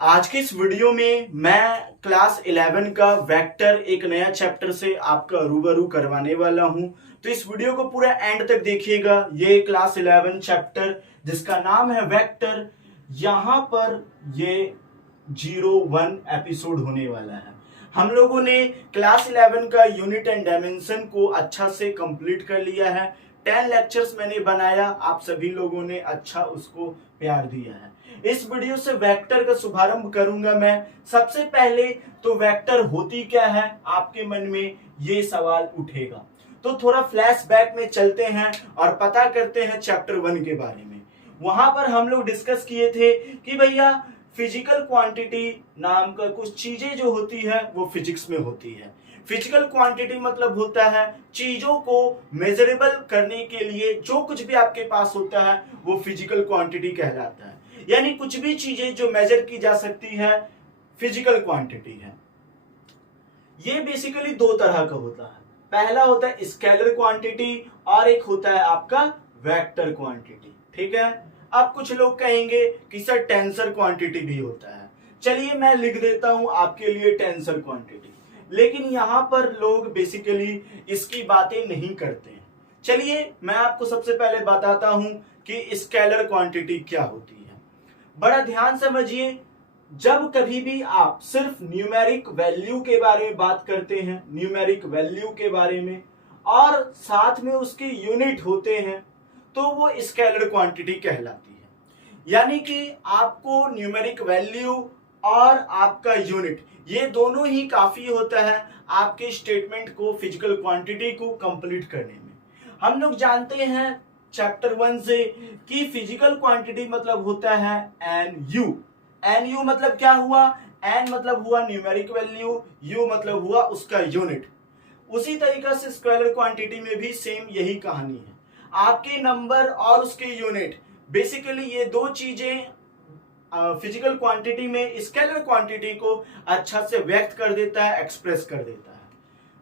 आज के इस वीडियो में मैं क्लास 11 का वेक्टर एक नया चैप्टर से आपका रूबरू करवाने वाला हूं। तो इस वीडियो को पूरा एंड तक देखिएगा। ये क्लास 11 चैप्टर जिसका नाम है वेक्टर, यहां पर ये 01 एपिसोड होने वाला है। हम लोगों ने क्लास 11 का यूनिट एंड डायमेंशन को अच्छा से कंप्लीट कर लिया है। 10 लेक्चर्स मैंने बनाया, आप सभी लोगों ने अच्छा उसको प्यार दिया है। इस वीडियो से वेक्टर का शुभारंभ करूंगा मैं। सबसे पहले तो वेक्टर होती क्या है, आपके मन में ये सवाल उठेगा। तो थोड़ा फ्लैशबैक में चलते हैं और पता करते हैं चैप्टर 1 के बारे में। वहां पर हम लोग डिस्कस किए थे कि भैया फिजिकल क्वांटिटी नाम का कुछ चीजें जो होती है वो फिजिक्स में होती है। फिजिकल क्वांटिटी मतलब होता है चीजों को मेजरेबल करने के लिए जो कुछ भी आपके पास होता है वो फिजिकल क्वांटिटी कहलाता है। यानी कुछ भी चीजें जो मेजर की जा सकती है फिजिकल क्वांटिटी है। ये बेसिकली दो तरह का होता है। पहला होता है स्केलर क्वांटिटी और एक होता है आपका वेक्टर क्वांटिटी। ठीक है। अब कुछ लोग कहेंगे कि सर टेंसर क्वांटिटी भी होता है। चलिए मैं लिख देता हूं आपके लिए टेंसर क्वांटिटी, लेकिन यहां पर लोग बेसिकली इसकी बातें नहीं करते हैं। चलिए मैं आपको सबसे पहले बताता हूं कि स्केलर क्वांटिटी क्या होती है। बड़ा ध्यान समझिए, जब कभी भी आप सिर्फ न्यूमेरिक वैल्यू के बारे में बात करते हैं, न्यूमेरिक वैल्यू के बारे में, और साथ में उसके यूनिट होते हैं, तो वो स्केलर क्वांटिटी कहलाती है। यानी कि आपको न्यूमेरिक वैल्यू और आपका यूनिट ये दोनों ही काफी होता है आपके स्टेटमेंट को, फिजिकल क्वांटिटी को कंप्लीट करने में। हम लोग जानते हैं चैप्टर 1 से कि फिजिकल क्वांटिटी मतलब होता है एन यू। एन यू मतलब क्या हुआ? एन मतलब हुआ न्यूमेरिक वैल्यू, यू मतलब हुआ उसका यूनिट। उसी तरीका से स्केलर क्वांटिटी में भी सेम यही कहानी है। आपके नंबर और उसके यूनिट, बेसिकली ये दो चीजें फिजिकल क्वांटिटी में स्केलर क्वांटिटी को अच्छा से व्यक्त कर देता है, एक्सप्रेस कर देता है।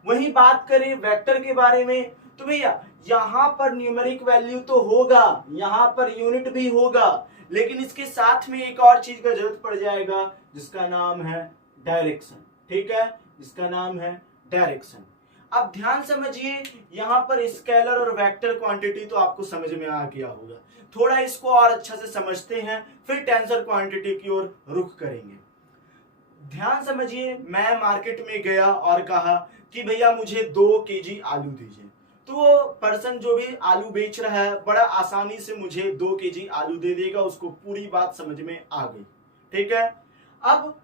वहीं बात करें वेक्टर के बारे में, तो भैया यहां पर न्यूमेरिक वैल्यू तो होगा, यहां पर यूनिट भी होगा, लेकिन इसके साथ में एक और चीज का जरूरत पड़ जाएगा जिसका नाम है डायरेक्शन। ठीक है, जिसका नाम है डायरेक्शन। अब ध्यान समझिए, यहां पर स्केलर और वेक्टर क्वांटिटी तो आपको समझ में आ गया होगा। थोड़ा इसको और अच्छा से समझते हैं, फिर टेंसर क्वांटिटी की ओर रुख करेंगे। ध्यान समझिए, मैं मार्केट में गया और कहा कि भैया मुझे 2 केजी आलू दीजिए। तो वो पर्सन जो भी आलू बेच रहा है बड़ा आसानी से मुझे 2 केजी आलू दे देगा, उसको पूरी बात समझ में आ गई। ठीक है। अब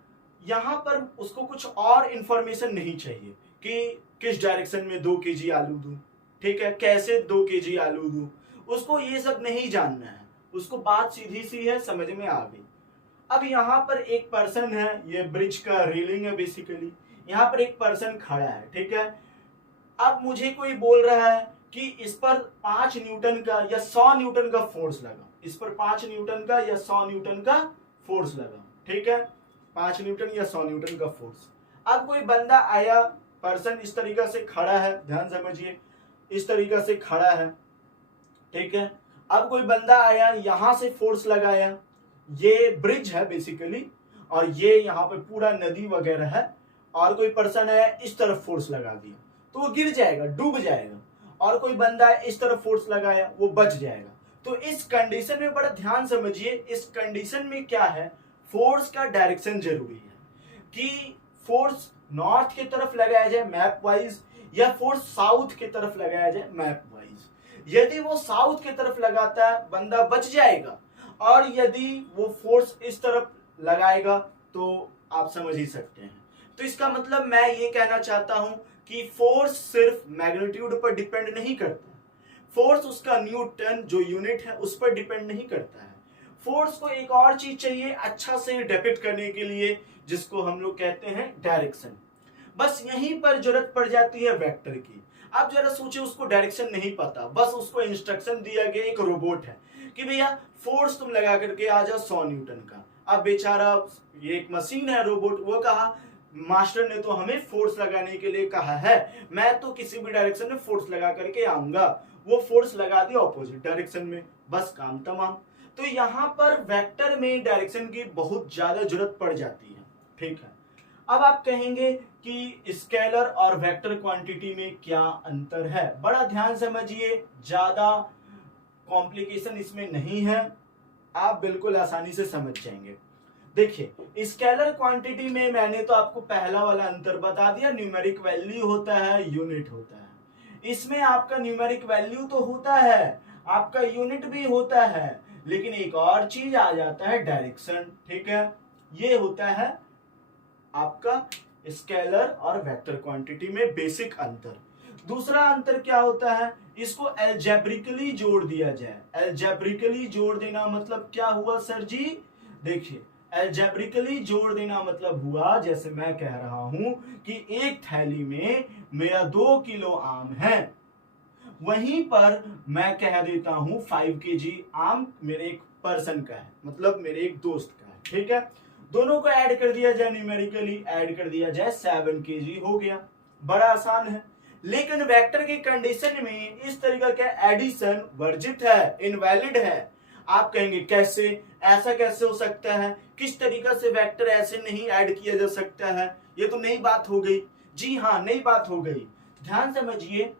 यहां पर उसको कुछ और इंफॉर्मेशन नहीं चाहिए कि किस डायरेक्शन में 2 केजी आलू दूं, ठीक है, कैसे 2 केजी आलू दूं, उसको ये सब नहीं जानना है। उसको बात सीधी सी है, समझ में आ गई। अब यहाँ पर एक पर्सन है, ये ब्रिज का रेलिंग है बेसिकली, यहाँ पर एक पर्सन खड़ा है। ठीक है। अब मुझे कोई बोल रहा है कि इस पर 5 न्यूटन का या 100 न्यूटन का फोर्स लगा, इस पर 5 न्यूटन का या 100 न्यूटन का फोर्स लगा। ठीक है, 5 न्यूटन या 100 न्यूटन का फोर्स। अब कोई बंदा आया, पर्सन इस तरीका से खड़ा है, ध्यान समझिए, इस तरीका से खड़ा है। ठीक है। अब कोई बंदा आया, यहां से फोर्स लगाया, ये ब्रिज है बेसिकली, और ये यहाँ पे पूरा नदी वगैरह है, और कोई पर्सन है इस तरफ फोर्स लगा दिया तो वो गिर जाएगा, डूब जाएगा। और कोई बंदा है इस तरफ फोर्स लगाया, वो बच जाएगा। तो इस कंडीशन में बड़ा ध्यान समझिए, इस कंडीशन में क्या है, फोर्स का डायरेक्शन जरूरी है कि फोर्स नॉर्थ की तरफ लगाया जाए मैप वाइज, या फोर्स साउथ की तरफ लगाया जाए मैप वाइज। यदि वो साउथ की तरफ लगाता है बंदा बच जाएगा, और यदि वो फोर्स इस तरफ लगाएगा तो आप समझ ही सकते हैं। तो इसका मतलब मैं ये कहना चाहता हूं कि फोर्स सिर्फ मैग्नीट्यूड पर डिपेंड नहीं करता, फोर्स उसका न्यूटन जो यूनिट है उस पर डिपेंड नहीं करता है। फोर्स को एक और चीज चाहिए अच्छा से डिपिक्ट करने के लिए, जिसको हम लोग कहते हैं डायरेक्शन। बस यहीं पर जरूरत पड़ जाती है वेक्टर की। अब जरा सोचिए, उसको डायरेक्शन नहीं पता, बस उसको इंस्ट्रक्शन दिया गया, एक रोबोट है कि भैया फोर्स तुम लगा करके आ जाओ 100 न्यूटन का। अब बेचारा, ये एक मशीन है रोबोट, वो कहा मास्टर ने तो हमें फोर्स लगाने के लिए कहा है, मैं तो किसी भी डायरेक्शन में फोर्स लगा करके आऊंगा। वो फोर्स लगा दिया ऑपोजिट डायरेक्शन में, बस काम तमाम। तो यहाँ पर वेक्टर में डायरेक्शन की बहुत ज्यादा जरूरत पड़ जाती है। ठीक है, अब आप कहेंगे कि स्केलर और वेक्टर क्वांटिटी में क्या अंतर है। बड़ा ध्यान समझिए, ज्यादा कॉम्प्लिकेशन इसमें नहीं है, आप बिल्कुल आसानी से समझ जाएंगे। देखिए, स्केलर क्वांटिटी में मैंने तो आपको पहला वाला अंतर बता दिया, न्यूमेरिक वैल्यू होता है, यूनिट होता है। इसमें आपका न्यूमेरिक वैल्यू तो होता है, आपका यूनिट भी होता है, लेकिन एक और चीज आ जाता है, डायरेक्शन। ठीक है, ये होता है आपका स्केलर और वेक्टर क्वांटिटी में बेसिक अंतर। दूसरा अंतर क्या होता है, इसको एल्जेब्रिकली जोड़ दिया जाए। एल्जेब्रिकली जोड़ देना मतलब क्या हुआ सर जी? देखिए, एल्जेब्रिकली जोड़ देना मतलब हुआ, जैसे मैं कह रहा हूं कि एक थैली में मेरा 2 किलो आम है, वहीं पर मैं कह देता हूं 5 kg आम मेरे एक पर्सन का है, मतलब मेरे एक दोस्त का है। ठीक है, दोनों को ऐड कर दिया जाए, न्यूमेरिकली ऐड कर दिया जाए, 7 kg हो गया। बड़ा आसान है। लेकिन वेक्टर के कंडीशन में इस तरीके का एडिशन वर्जित है, इनवैलिड है। आप कहेंगे कैसे, ऐसा कैसे हो सकता है, किस तरीके से वेक्टर ऐसे नहीं ऐड किया जा सकता है, ये तो नई बात हो गई। जी हाँ, नई बात हो गई। ध्यान समझिए,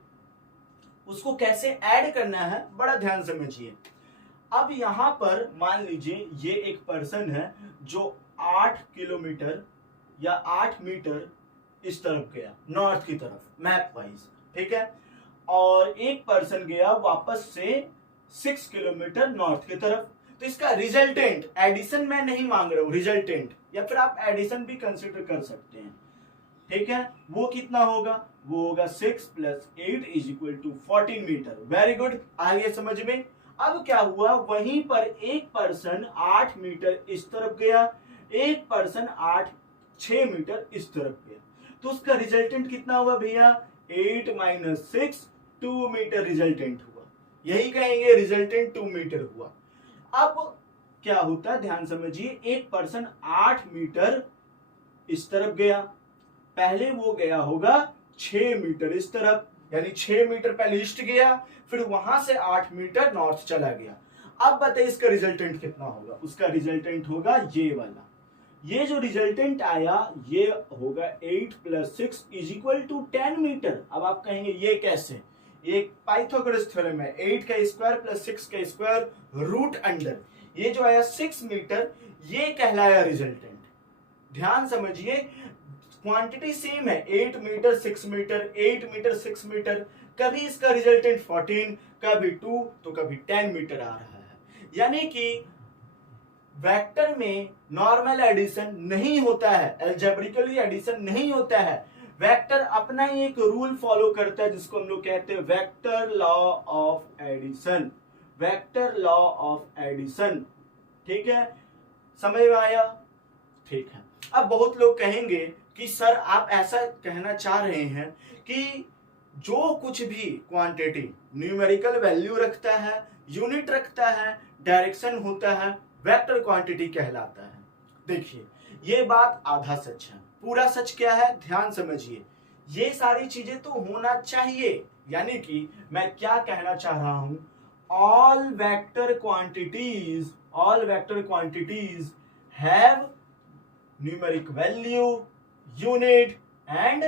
उसको कैसे ऐड करना है, बड़ा ध्यान समझिए। अब यहां पर मान लीजिए ये एक पर्सन है जो 8 किलोमीटर या 8 मीटर इस तरफ गया, नॉर्थ की तरफ, मैप वाइज। ठीक है, और एक पर्सन गया वापस से 6 किलोमीटर नॉर्थ की तरफ। तो इसका रिजल्टेंट, एडिशन मैं नहीं मांग रहा हूं, रिजल्टेंट, या फिर आप एडिशन भी कंसिडर कर सकते हैं। ठीक है, वो कितना होगा? वो होगा 6 + 8 = 14 मीटर। वेरी गुड, आगे समझ में। अब क्या हुआ, वहीं पर एक पर्सन 8 मीटर इस तरफ गया, एक पर्सन 6 मीटर इस तरफ गया। तो उसका रिजल्टेंट कितना हुआ भैया? 8 - 6, 2 मीटर रिजल्टेंट हुआ। यही कहेंगे, रिजल्टेंट 2 मीटर हुआ। अब क्या होता है, ध्यान समझिए, एक पर्सन 8 मीटर इस तरफ गया, पहले वो गया होगा 6 मीटर इस तरफ, यानी 6 मीटर पहले ईस्ट गया, फिर वहां से 8 मीटर नॉर्थ चला गया। अब बताइए इसका रिजल्टेंट कितना होगा? उसका रिजल्टेंट होगा ये वाला। ये जो रिजल्टेंट आया ये होगा 8 + 6 = 10 मीटर। अब आप कहेंगे ये कैसे? एक पाइथागोरस थ्योरम है, 8 का स्क्वायर + 6 का स्क्वायर √अंडर, ये जो आया 6 मीटर, ये कहलाया रिजल्टेंट। ध्यान समझिए, क्वांटिटी सेम है, 8 मीटर 6 मीटर, 8 मीटर 6 मीटर, कभी इसका रिजल्टेंट 14, कभी 2, तो कभी 10 मीटर आ रहा है। यानी कि वेक्टर में नॉर्मल एडिशन नहीं होता है, एल्जेब्रिकली एडिशन नहीं होता है। वेक्टर अपना ही एक रूल फॉलो करता है, जिसको हम लोग कहते हैं vector law of addition. Vector law of addition, ठीक है, समझ में आया? ठीक है। अब बहुत लोग कहेंगे कि सर आप ऐसा कहना चाह रहे हैं कि जो कुछ भी क्वांटिटी न्यूमेरिकल वैल्यू रखता है, यूनिट रखता है, डायरेक्शन होता है, वेक्टर क्वांटिटी कहलाता है। देखिए, ये बात आधा सच है, पूरा सच क्या है ध्यान समझिए। ये सारी चीजें तो होना चाहिए, यानी कि मैं क्या कहना चाह रहा हूं, all vector quantities have numeric value, unit and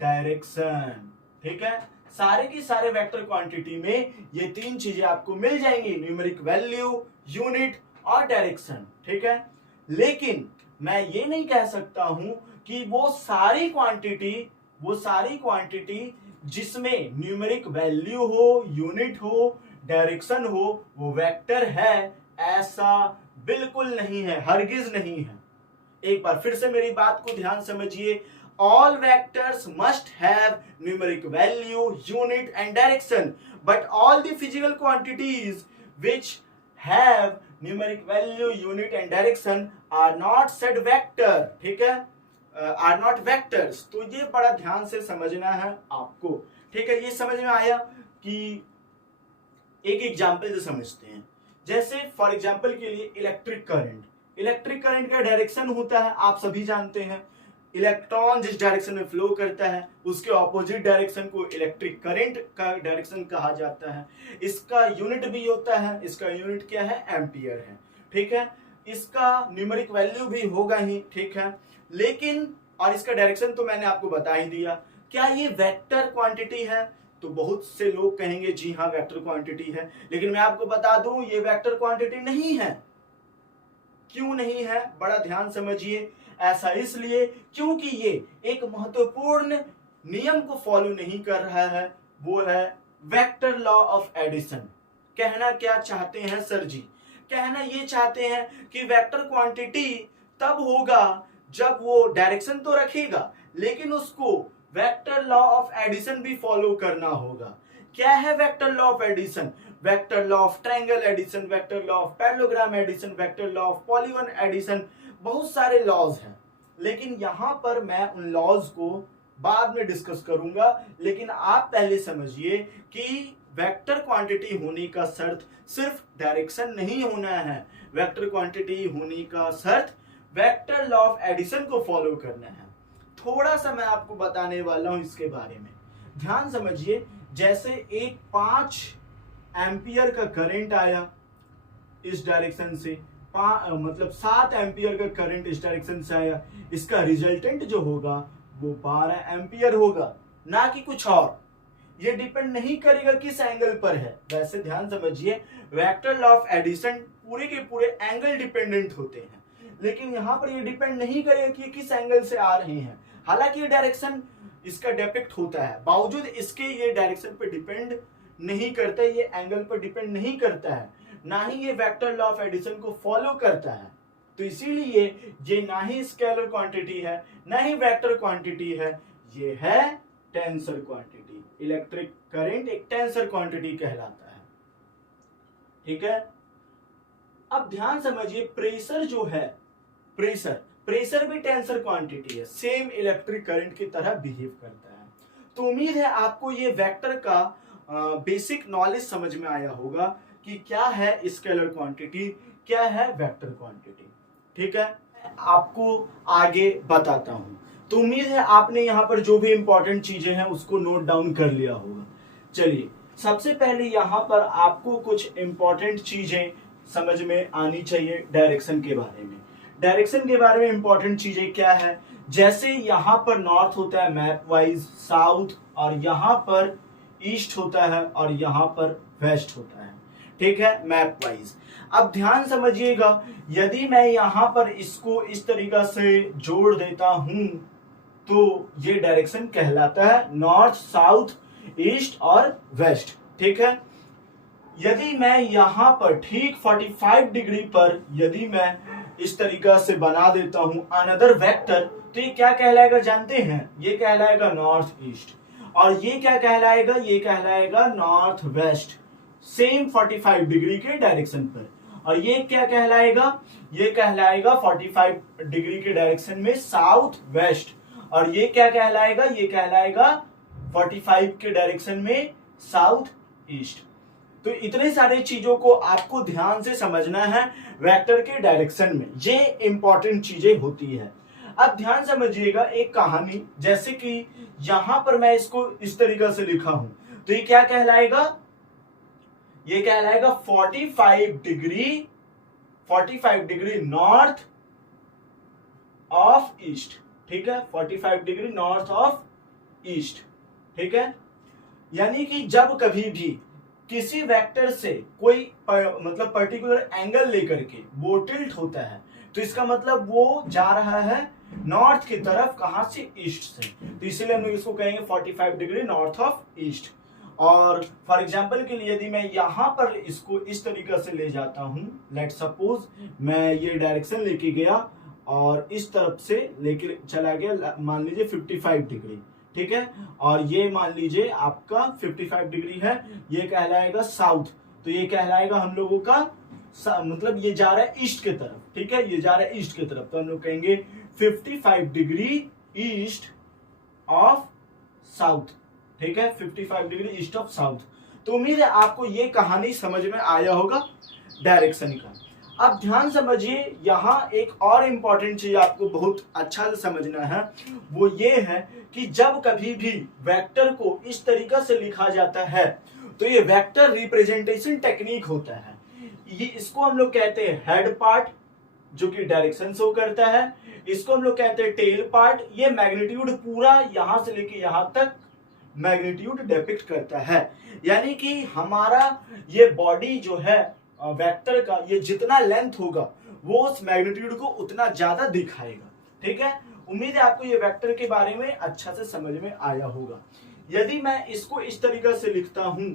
direction। ठीक है, सारे की सारे वेक्टर क्वांटिटी में ये तीन चीजें आपको मिल जाएंगी, न्यूमेरिक वैल्यू, यूनिट और डायरेक्शन। ठीक है, लेकिन मैं ये नहीं कह सकता हूं कि वो सारी क्वांटिटी जिसमें न्यूमेरिक वैल्यू हो, यूनिट हो, डायरेक्शन हो, वो वेक्टर है। ऐसा बिल्कुल नहीं है, हरगिज नहीं है। एक बार फिर से मेरी बात को ध्यान समझिए, all vectors must have numeric value, unit and direction, but all the physical quantities which have numeric value, unit and direction are not said vector। ठीक है, are not vectors। तो ये बड़ा ध्यान से समझना है आपको। ठीक है, ये समझ में आया कि एक एग्जाम्पल से समझते हैं। जैसे फॉर एग्जाम्पल के लिए इलेक्ट्रिक करंट का डायरेक्शन होता है, आप सभी जानते हैं, इलेक्ट्रॉन जिस डायरेक्शन में फ्लो करता है उसके ऑपोजिट डायरेक्शन को इलेक्ट्रिक करंट का डायरेक्शन कहा जाता है। इसका यूनिट भी होता है, इसका यूनिट क्या है, एम्पियर है। ठीक है, इसका न्यूमेरिक वैल्यू भी होगा ही। ठीक है, लेकिन और इसका डायरेक्शन तो मैंने आपको बता ही दिया। क्या ये वेक्टर क्वांटिटी है? तो बहुत से लोग कहेंगे जी हाँ वेक्टर क्वांटिटी है, लेकिन मैं आपको बता दूं ये वेक्टर क्वांटिटी नहीं है। क्यों नहीं है? बड़ा ध्यान समझिए। ऐसा इसलिए क्योंकि ये एक महत्वपूर्ण नियम को फॉलो नहीं कर रहा है, वो है वेक्टर लॉ ऑफ एडिशन। कहना क्या चाहते हैं सर जी? कहना ये चाहते हैं कि वेक्टर क्वांटिटी तब होगा जब वो डायरेक्शन तो रखेगा लेकिन उसको वेक्टर लॉ ऑफ एडिशन भी फॉलो करना होगा। क्या है vector law of addition? Vector law of triangle addition, vector law of parallelogram addition, vector law of polygon addition, बहुत सारे लॉज हैं। लेकिन यहां पर मैं उन लॉज को बाद में डिस्कस करूंगा। लेकिन आप पहले समझिए कि वेक्टर क्वांटिटी होने का शर्त सिर्फ डायरेक्शन नहीं होना है। वेक्टर क्वांटिटी होने का शर्त वेक्टर लॉ ऑफ एडिशन को फॉलो करना है। थोड़ा सा मैं आपको बताने वाला हूं इसके बारे में, ध्यान समझिए। जैसे एक 5 एम्पियर का करंट आया इस डायरेक्शन से, मतलब 7 एम्पियर का करंट इस डायरेक्शन से आया, इसका रिजल्टेंट जो होगा वो 12 एम्पियर होगा, ना कि कुछ और। ये डिपेंड नहीं करेगा किस एंगल पर है। वैसे ध्यान समझिए वेक्टर लॉ ऑफ एडिशन पूरे के पूरे एंगल डिपेंडेंट होते हैं, लेकिन यहां पर ये डिपेंड नहीं करेगा कि किस एंगल से आ रहे हैं। हालांकि ये डायरेक्शन इसका डिपेक्ट होता है, बावजूद इसके ये डायरेक्शन पर डिपेंड नहीं करता, ये एंगल पर डिपेंड नहीं करता है, ना ही ये वेक्टर लॉ ऑफ एडिशन को फॉलो करता है। तो इसीलिए ये ना ही स्केलर क्वांटिटी है ना ही वेक्टर क्वांटिटी है, ये है टेंसर क्वांटिटी। इलेक्ट्रिक करंट एक टेंसर क्वांटिटी कहलाता है। ठीक है, अब ध्यान समझिए प्रेशर जो है, प्रेशर भी टेंसर क्वांटिटी है, सेम इलेक्ट्रिक करंट की तरह बिहेव करता है। तो उम्मीद है आपको ये वेक्टर का बेसिक नॉलेज समझ में आया होगा कि क्या है स्केलर क्वांटिटी, क्या है वेक्टर क्वांटिटी। ठीक है, आपको आगे बताता हूं। तो उम्मीद है आपने यहाँ पर जो भी इंपॉर्टेंट चीजें हैं उसको नोट डाउन कर लिया होगा। चलिए, सबसे पहले यहाँ पर आपको कुछ इंपॉर्टेंट चीजें समझ में आनी चाहिए डायरेक्शन के बारे में। डायरेक्शन के बारे में इंपॉर्टेंट चीजें क्या है? जैसे यहाँ पर नॉर्थ होता है मैप वाइज, साउथ, और यहाँ पर ईस्ट होता है, और यहाँ पर वेस्ट होता है। ठीक है, मैप वाइज। अब ध्यान समझिएगा, यदि मैं यहाँ पर इसको इस तरीका से जोड़ देता हूं तो ये डायरेक्शन कहलाता है नॉर्थ, साउथ, ईस्ट और वेस्ट। ठीक है, यदि मैं यहाँ पर ठीक 45 डिग्री पर यदि मैं इस तरीका से बना देता हूं अनदर वेक्टर, तो ये क्या कहलाएगा जानते हैं? ये कहलाएगा नॉर्थ ईस्ट। और ये क्या कहलाएगा? ये कहलाएगा नॉर्थ वेस्ट, सेम 45 डिग्री के डायरेक्शन पर। और ये क्या कहलाएगा? ये कहलाएगा 45 डिग्री के डायरेक्शन में साउथ वेस्ट। और ये क्या कहलाएगा? ये कहलाएगा 45 के डायरेक्शन में साउथ ईस्ट। तो इतने सारे चीजों को आपको ध्यान से समझना है वेक्टर के डायरेक्शन में, ये इंपॉर्टेंट चीजें होती है। अब ध्यान समझिएगा एक कहानी, जैसे कि यहां पर मैं इसको इस तरीका से लिखा हूं, तो ये क्या कहलाएगा? ये कहलाएगा 45 डिग्री नॉर्थ ऑफ ईस्ट। ठीक है, 45 डिग्री नॉर्थ ऑफ ईस्ट। ठीक है, यानी कि जब कभी भी किसी वेक्टर से कोई मतलब पर्टिकुलर एंगल लेकर के वो टिल्ट होता है, तो इसका मतलब वो जा रहा है नॉर्थ की तरफ, कहां से? ईस्ट से। तो इसीलिए हम लोग इसको कहेंगे 45 डिग्री नॉर्थ ऑफ ईस्ट। और फॉर एग्जांपल के लिए यदि मैं यहां पर इसको इस तरीके से ले जाता हूं, लेट सपोज मैं ये डायरेक्शन लेके गया और इस तरफ से लेके चला गया, मान लीजिए 55 डिग्री। ठीक है, और ये मान लीजिए आपका 55 डिग्री है, ये कहलाएगा साउथ। तो ये कहलाएगा हम लोगों का मतलब ये जा रहा है ईस्ट की तरफ। ठीक है, ये जा रहा है ईस्ट की तरफ, तो हम लोग कहेंगे 55 डिग्री ईस्ट ऑफ साउथ। ठीक है, 55 डिग्री ईस्ट ऑफ साउथ। तो उम्मीद है आपको ये कहानी समझ में आया होगा डायरेक्शन का। अब ध्यान समझिए, यहाँ एक और इंपॉर्टेंट चीज आपको बहुत अच्छा से समझना है, वो ये है कि जब कभी भी वेक्टर को इस तरीका से लिखा जाता है तो ये वेक्टर रिप्रेजेंटेशन टेक्निक होता है। ये इसको हम लोग कहते हैं हेड पार्ट, जो कि डायरेक्शन शो करता है। इसको हम लोग कहते हैं टेल पार्ट, ये मैग्नीट्यूड पूरा यहां से लेके यहां तक मैग्नीट्यूड डिपिक्ट करता है। यानी कि हमारा ये बॉडी जो है वेक्टर का, ये जितना लेंथ होगा वो उस मैग्नीट्यूड को उतना ज्यादा दिखाएगा। ठीक है, उम्मीद है आपको ये वेक्टर के बारे में अच्छा से समझ में आया होगा। यदि मैं इसको इस तरीका से लिखता हूं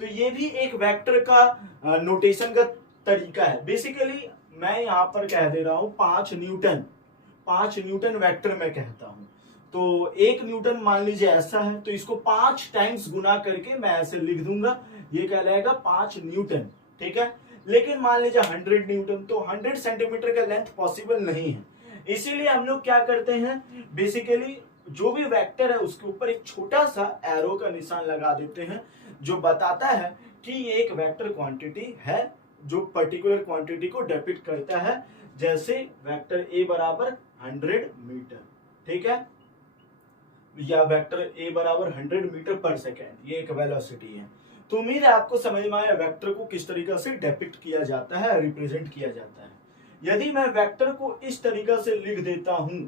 तो ये भी एक वेक्टर का नोटेशन का तरीका है। बेसिकली मैं यहां पर कह दे रहा हूं 5 न्यूटन वेक्टर मैं कहता हूं। तो 1 न्यूटन मान लीजिए ऐसा है, तो इसको 5 टाइम्स गुना करके मैं ऐसे लिख दूंगा, ये कहलाएगा 5 न्यूटन। ठीक है, लेकिन मान लीजिए 100 न्यूटन, तो 100 सेंटीमीटर का लेंथ पॉसिबल नहीं है। इसीलिए हम लोग क्या करते हैं, बेसिकली जो भी वेक्टर है उसके ऊपर एक छोटा सा एरो का निशान लगा देते हैं, जो बताता है कि ये एक वेक्टर क्वांटिटी है, जो पर्टिकुलर क्वांटिटी को डिपिक्ट करता है। जैसे वेक्टर ए बराबर 100 मीटर, ठीक है, या वेक्टर ए बराबर 100 मीटर पर सेकेंड, ये एक वेलोसिटी है। तो उम्मीद है आपको समझ में आया वेक्टर को किस तरीके से डिपिक्ट किया जाता है, रिप्रेजेंट किया जाता है। यदि मैं वेक्टर को इस तरीके से लिख देता हूं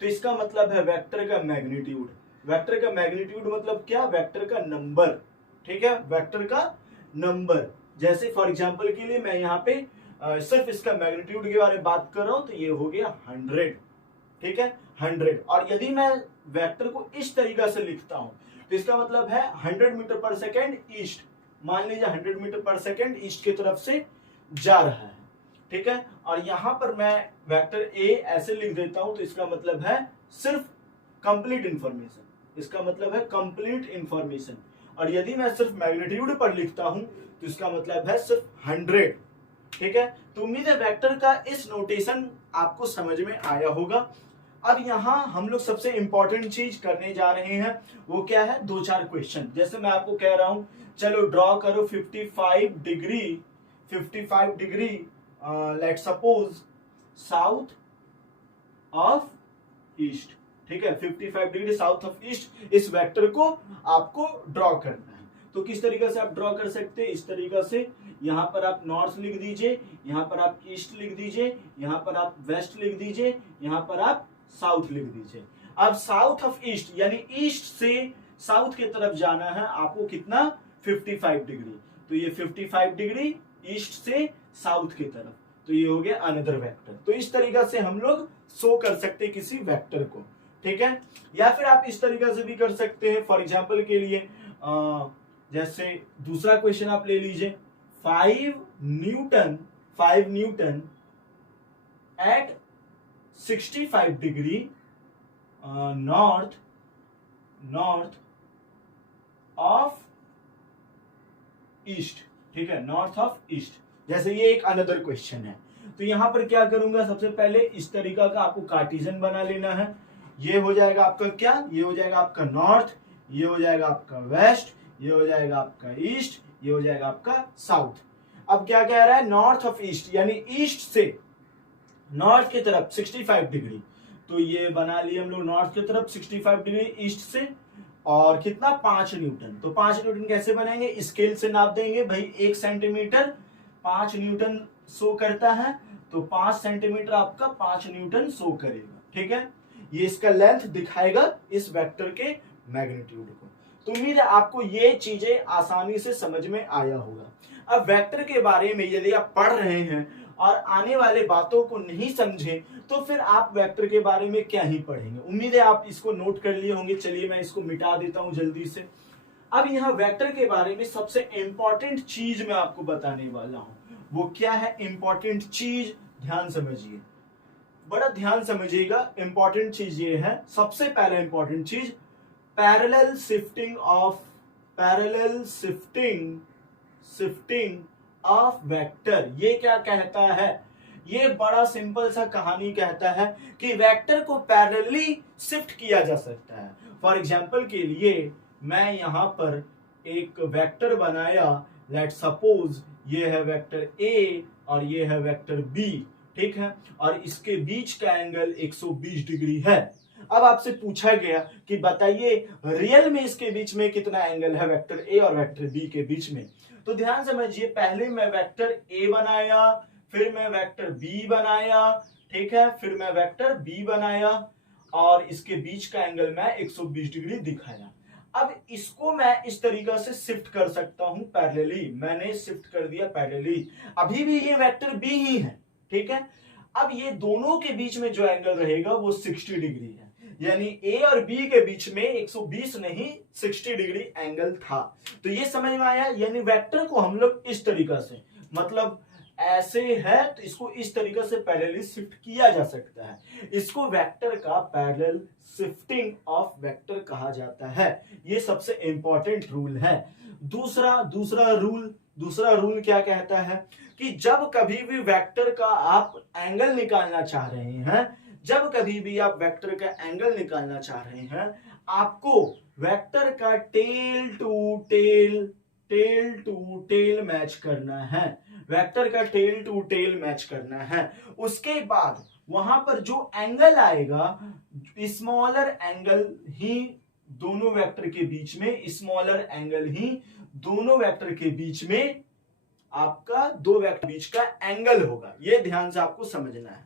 तो इसका मतलब है वेक्टर का मैग्नीट्यूड। वेक्टर का मैग्नीट्यूड मतलब क्या, वेक्टर का नंबर। ठीक है, वेक्टर का नंबर। जैसे फॉर एग्जांपल के लिए मैं यहाँ पे सिर्फ इसका मैग्नीट्यूड के बारे में बात कर रहा हूं, तो ये हो गया 100। ठीक है, 100। और यदि मैं वेक्टर को इस तरीका से लिखता हूं तो इसका मतलब है 100 मीटर पर सेकेंड ईस्ट। मान लीजिए 100 मीटर पर सेकेंड ईस्ट की तरफ से जा रहा है। ठीक है, और यहां पर मैं वेक्टर ए ऐसे लिख देता हूं तो इसका मतलब है सिर्फ कंप्लीट इंफॉर्मेशन। इसका मतलब है कंप्लीट इंफॉर्मेशन। और यदि मैं सिर्फ मैग्नीट्यूड पर लिखता हूं तो इसका मतलब है सिर्फ 100। ठीक है, तो उम्मीद है वेक्टर का इस नोटेशन आपको समझ में आया होगा। अब यहाँ हम लोग सबसे इंपॉर्टेंट चीज करने जा रहे हैं, वो क्या है, 2-4 क्वेश्चन। जैसे मैं आपको कह रहा हूं चलो ड्रॉ करो 55 degree let suppose south of east. ठीक है, 55 डिग्री साउथ ऑफ ईस्ट, इस वेक्टर को आपको ड्रॉ करना है। तो किस तरीके से आप ड्रॉ कर सकते हैं, इस तरीके से यहां पर आप नॉर्थ लिख दीजिए, यहां पर आप ईस्ट लिख दीजिए, यहां पर आप वेस्ट लिख दीजिए, यहां पर आप साउथ लिख दीजिए। अब साउथ ऑफ ईस्ट यानी ईस्ट से साउथ की तरफ जाना है आपको कितना, 55 डिग्री। तो ये 55 डिग्री ईस्ट से साउथ की तरफ, तो ये हो गया अनदर वेक्टर। तो इस तरीके से हम लोग शो कर सकते हैं किसी वेक्टर को। ठीक है, या फिर आप इस तरीके से भी कर सकते हैं। फॉर एग्जांपल के लिए जैसे दूसरा क्वेश्चन आप ले लीजिए, 5 newton at 65 degree north of east. ठीक है, नॉर्थ ऑफ ईस्ट। जैसे ये एक अनदर क्वेश्चन है, तो यहां पर क्या करूंगा, सबसे पहले इस तरीका का आपको कार्टेशियन बना लेना है। ये हो जाएगा आपका क्या, ये हो जाएगा आपका नॉर्थ, ये हो जाएगा आपका वेस्ट, ये हो जाएगा आपका ईस्ट, ये हो जाएगा आपका साउथ। अब क्या कह रहा है, नॉर्थ ऑफ ईस्ट यानी ईस्ट से नॉर्थ की तरफ 65 डिग्री। तो ये बना लिए हम लोग नॉर्थ की तरफ 65 डिग्री ईस्ट से, और कितना, 5 न्यूटन। तो 5 न्यूटन कैसे बनाएंगे, स्केल से नाप देंगे भाई। 1 सेंटीमीटर 5 न्यूटन शो करता है, तो 5 सेंटीमीटर आपका 5 न्यूटन शो करेगा। ठीक है, ये इसका लेंथ दिखाएगा इस वेक्टर के मैग्नीट्यूड को। तो उम्मीद है आपको ये चीजें आसानी से समझ में आया होगा। अब वेक्टर के बारे में यदि आप पढ़ रहे हैं और आने वाले बातों को नहीं समझे तो फिर आप वेक्टर के बारे में क्या ही पढ़ेंगे। उम्मीद है आप इसको नोट कर लिए होंगे। चलिए मैं इसको मिटा देता हूं जल्दी से। अब यहाँ वेक्टर के बारे में सबसे इंपॉर्टेंट चीज मैं आपको बताने वाला हूं, वो क्या है इंपॉर्टेंट चीज, ध्यान समझिए, बड़ा ध्यान समझिएगा। इंपॉर्टेंट चीज ये है, सबसे पहला इंपॉर्टेंट चीज, पैरेलल शिफ्टिंग ऑफ वेक्टर। ये क्या कहता है, ये बड़ा सिंपल सा कहानी कहता है कि वेक्टर को पैरेलली शिफ्ट किया जा सकता है। फॉर एग्जांपल के लिए मैं यहां पर एक वेक्टर बनाया, लेट सपोज ये है वेक्टर ए और ये है वेक्टर बी, ठीक है, और इसके बीच का एंगल 120 डिग्री है। अब आपसे पूछा गया कि बताइए रियल में इसके बीच में कितना एंगल है वेक्टर ए और वेक्टर बी के बीच में। तो ध्यान समझिए, पहले मैं वेक्टर ए बनाया, फिर मैं वेक्टर बी बनाया, ठीक है, फिर मैं वेक्टर बी बनाया और इसके बीच का एंगल मैं 120 डिग्री दिखाया। अब इसको मैं इस तरीका से शिफ्ट कर सकता हूं पैरेलली, मैंने शिफ्ट कर दिया पैरेलली, अभी भी ये वेक्टर बी ही है, ठीक है। अब ये दोनों के बीच में जो एंगल रहेगा वो 60 डिग्री है, यानी ए और बी के बीच में 120 नहीं 60 डिग्री एंगल था। तो ये समझ में आया, यानी वेक्टर को हम लोग इस तरीका से, मतलब ऐसे है तो इसको इस तरीके से पैरेलली शिफ्ट किया जा सकता है। इसको वेक्टर का पैरेलल शिफ्टिंग ऑफ वेक्टर कहा जाता है। ये सबसे इंपॉर्टेंट रूल है। दूसरा रूल क्या कहता है कि जब कभी भी वेक्टर का आप एंगल निकालना चाह रहे हैं, जब कभी भी आप वेक्टर का एंगल निकालना चाह रहे हैं, आपको वेक्टर का टेल टू टेल मैच करना है, वेक्टर का टेल टू टेल मैच करना है। उसके बाद वहां पर जो एंगल आएगा, स्मॉलर एंगल ही दोनों वेक्टर के बीच में, स्मॉलर एंगल ही दोनों वेक्टर के बीच में आपका दो वेक्टर बीच का एंगल होगा। ये ध्यान से आपको समझना है।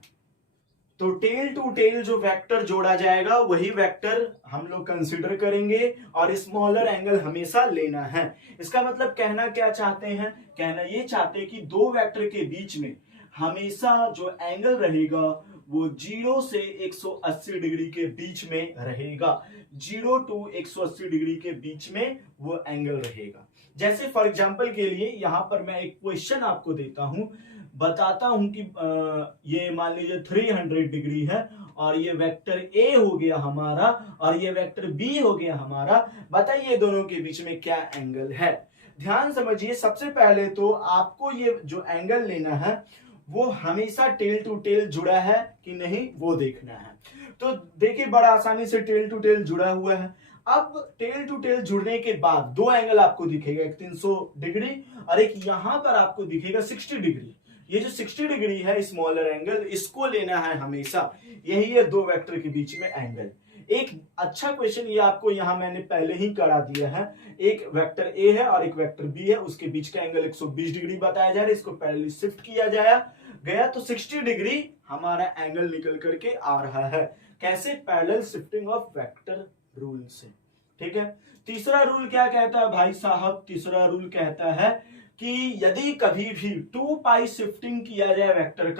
तो टेल टू टेल जो वेक्टर जोड़ा जाएगा वही वेक्टर हम लोग कंसीडर करेंगे और स्मॉलर एंगल हमेशा लेना है। इसका मतलब कहना क्या चाहते हैं, कहना ये चाहते हैं कि दो वेक्टर के बीच में हमेशा जो एंगल रहेगा वो 0 से 180 डिग्री के बीच में रहेगा, 0 टू 180 डिग्री के बीच में वो एंगल रहेगा। जैसे फॉर एग्जांपल के लिए यहां पर मैं एक क्वेश्चन आपको देता हूं, बताता हूं कि ये मान लीजिए 300 डिग्री है और ये वेक्टर ए हो गया हमारा और ये वेक्टर बी हो गया हमारा। बताइए दोनों के बीच में क्या एंगल है। ध्यान समझिए, सबसे पहले तो आपको ये जो एंगल लेना है वो हमेशा टेल टू टेल जुड़ा है कि नहीं वो देखना है। तो देखिए बड़ा आसानी से टेल टू टेल जुड़ा हुआ है। अब टेल टू टेल जुड़ने के बाद दो एंगल आपको दिखेगा, एक 300 डिग्री और एक यहां पर आपको दिखेगा 60 डिग्री। ये जो 60 डिग्री है स्मॉलर एंगल, इसको लेना है हमेशा, यही है दो वेक्टर के बीच में एंगल। एक अच्छा क्वेश्चन ये आपको यहां मैंने पहले ही करा दिया है, एक वेक्टर ए है और एक वेक्टर बी है, उसके बीच का एंगल 120 डिग्री बताया जा रहा है, इसको पैरेलली शिफ्ट किया गया तो 60 डिग्री हमारा एंगल निकल करके आ रहा है। कैसे? Parallel shifting of vector rule से, ठीक है। तीसरा रूल क्या कहता है भाई साहब? तीसरा रूल कहता है कि यदि कभी भी 2 पाई शिफ्टिंग किया जाए वेक्टर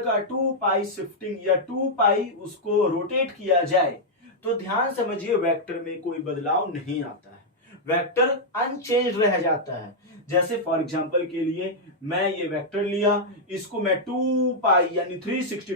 का 2 पाई शिफ्टिंग या 2 पाई उसको रोटेट किया जाए, तो ध्यान समझिए वेक्टर में कोई बदलाव नहीं आता है, वेक्टर अनचेंज रह जाता है। जैसे फॉर एग्जांपल के लिए मैं ये वेक्टर लिया, इसको मैं 2 पाई यानी 360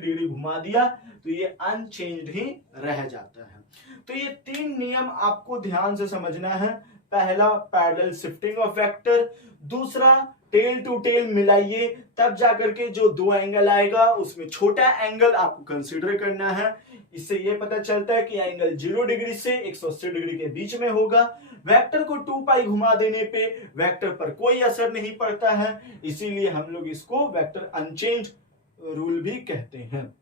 डिग्री घुमा दिया तो ये अनचेंज्ड ही रह जाता है। तो ये तीन नियम आपको ध्यान से समझना है। पहला पैरेलल शिफ्टिंग ऑफ वेक्टर, दूसरा टेल टू टेल मिलाइए तब जाकर के जो दो एंगल आएगा उसमें छोटा एंगल आपको कंसीडर करना है। इससे ये पता चलता है कि एंगल 0 डिग्री से 180 डिग्री के बीच में होगा। वेक्टर को 2 पाई घुमा देने पे वेक्टर पर कोई असर नहीं पड़ता है, इसीलिए हम लोग इसको वेक्टर अनचेंज रूल भी कहते हैं।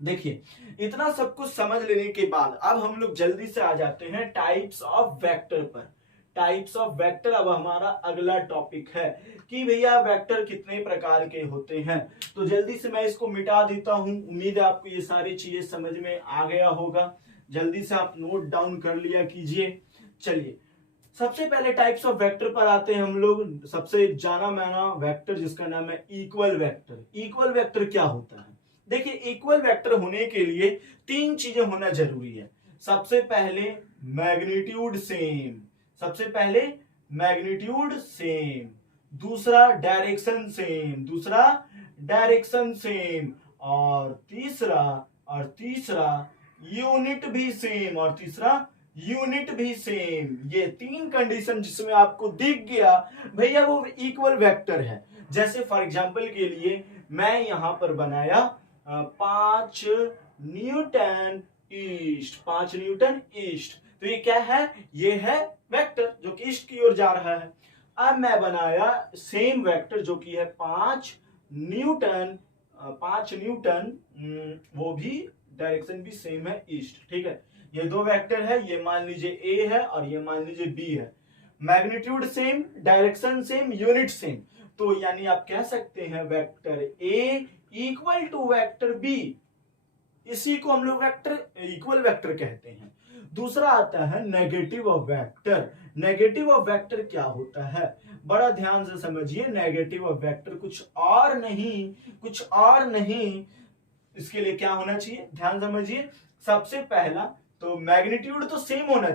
देखिए इतना सब कुछ समझ लेने के बाद अब हम लोग जल्दी से आ जाते हैं टाइप्स ऑफ वेक्टर पर। टाइप्स ऑफ वेक्टर अब हमारा अगला टॉपिक है कि भैया वेक्टर कितने प्रकार के होते हैं। तो जल्दी से मैं इसको मिटा देता हूं, उम्मीद है आपको ये सारी चीजें समझ में आ गया होगा। जल्दी से आप नोट डाउन कर लिया कीजिए। चलिए सबसे पहले टाइप्स ऑफ वेक्टर पर आते हैं हम लोग। सबसे जाना माना वेक्टर जिसका नाम है इक्वल वेक्टर। इक्वल वेक्टर क्या होता है? देखिए इक्वल वेक्टर होने के लिए तीन चीजें होना जरूरी है। सबसे पहले मैग्नीट्यूड सेम, दूसरा डायरेक्शन सेम और तीसरा यूनिट भी सेम। ये तीन कंडीशन जिसमें आपको दिख गया भैया वो इक्वल वेक्टर है। जैसे फॉर एग्जांपल के लिए मैं यहां पर बनाया 5 न्यूटन ईस्ट, तो ये क्या है? ये है वेक्टर जो कि ईस्ट की ओर जा रहा है। अब मैं बनाया सेम वेक्टर जो कि है 5 न्यूटन, वो भी डायरेक्शन भी सेम है ईस्ट, ठीक है। ये दो वेक्टर है, ये मान लीजिए ए है और ये मान लीजिए बी है, magnitude same, direction same, unit same, तो यानी आप कह सकते हैं vector A equal to vector B, इसी को हम लोग वेक्टर इक्वल वेक्टर कहते हैं। दूसरा आता है negative of vector. Negative of vector क्या होता है, बड़ा ध्यान से समझिए। नेगेटिव ऑफ वेक्टर कुछ और नहीं, इसके लिए क्या होना चाहिए, ध्यान समझिए। सबसे पहला तो मैग्नीट्यूड तो सेम होना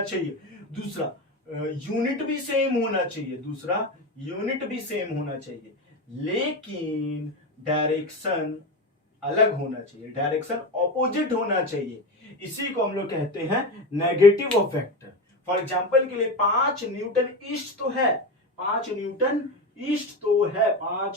चाहिए, दूसरा यूनिट भी सेम होना चाहिए, लेकिन डायरेक्शन अलग होना चाहिए, डायरेक्शन ऑपोजिट होना चाहिए, इसी को हम लोग कहते हैं negative of vector. For example के लिए 5 न्यूटन ईस्ट तो है, 5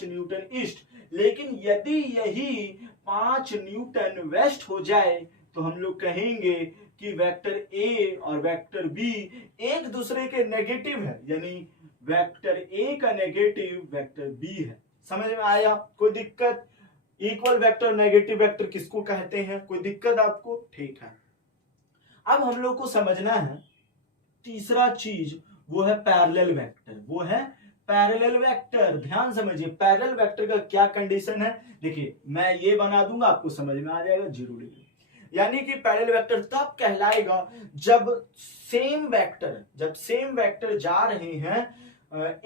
न्यूटन ईस्ट, लेकिन यदि यही 5 न्यूटन वेस्ट हो जाए तो हम लोग कहेंगे कि वेक्टर ए और वेक्टर बी एक दूसरे के नेगेटिव है, यानी वेक्टर ए का नेगेटिव वेक्टर बी है। समझ में आया, कोई दिक्कत? इक्वल वेक्टर नेगेटिव वेक्टर किसको कहते हैं, कोई दिक्कत आपको? ठीक है। अब हम लोग को समझना है तीसरा चीज, वो है पैरेलल वेक्टर। ध्यान समझिए, पैरेलल वेक्टर का क्या कंडीशन है। देखिए मैं ये बना दूंगा, आपको समझ में आ जाएगा 0 डिग्री। यानी कि पैरेलल वेक्टर तब कहलाएगा जब सेम वेक्टर जा रहे हैं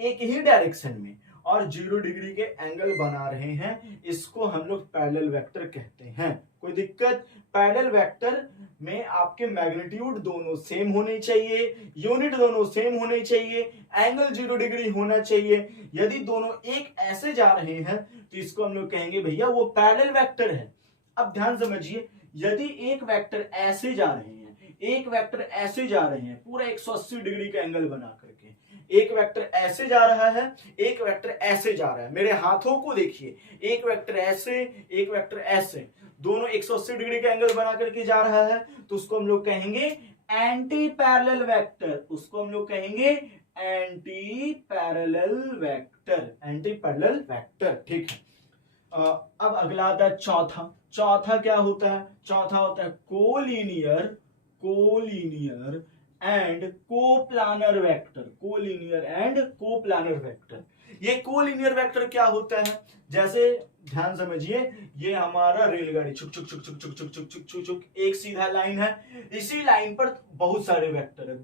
एक ही डायरेक्शन में और 0 डिग्री के एंगल बना रहे हैं, इसको हम लोग पैरेलल वेक्टर कहते हैं। कोई दिक्कत? पैरेलल वेक्टर में आपके मैग्नीट्यूड दोनों सेम होने चाहिए, यूनिट दोनों सेम होने चाहिए, एंगल 0 डिग्री होना चाहिए। यदि दोनों एक ऐसे जा रहे हैं तो इसको हम लोग कहेंगे भैया वो पैरेलल वेक्टर है। अब ध्यान समझिए, यदि एक वेक्टर ऐसे जा रहे हैं पूरा 180 डिग्री का एंगल बना करके, एक वेक्टर ऐसे जा रहा है, एक वेक्टर ऐसे जा रहा है, मेरे हाथों को देखिए, एक वेक्टर ऐसे, एक वेक्टर ऐसे, दोनों 180 डिग्री का एंगल बना करके जा रहा है, तो उसको हम लोग कहेंगे एंटी पैरेलल वेक्टर, ठीक है। अब अगला आता है चौथा क्या होता है? चौथा होता है कोलिनियर एंड कोप्लानर वेक्टर। ये कोलिनियर वेक्टर क्या होता है? जैसे ध्यान समझिए, ये हमारा रेलगाड़ी छुक छुक छुक छुक छुक छुक छुक छुक छुक छुक एक सीधा लाइन है, इसी लाइन पर बहुत सारे वेक्टर,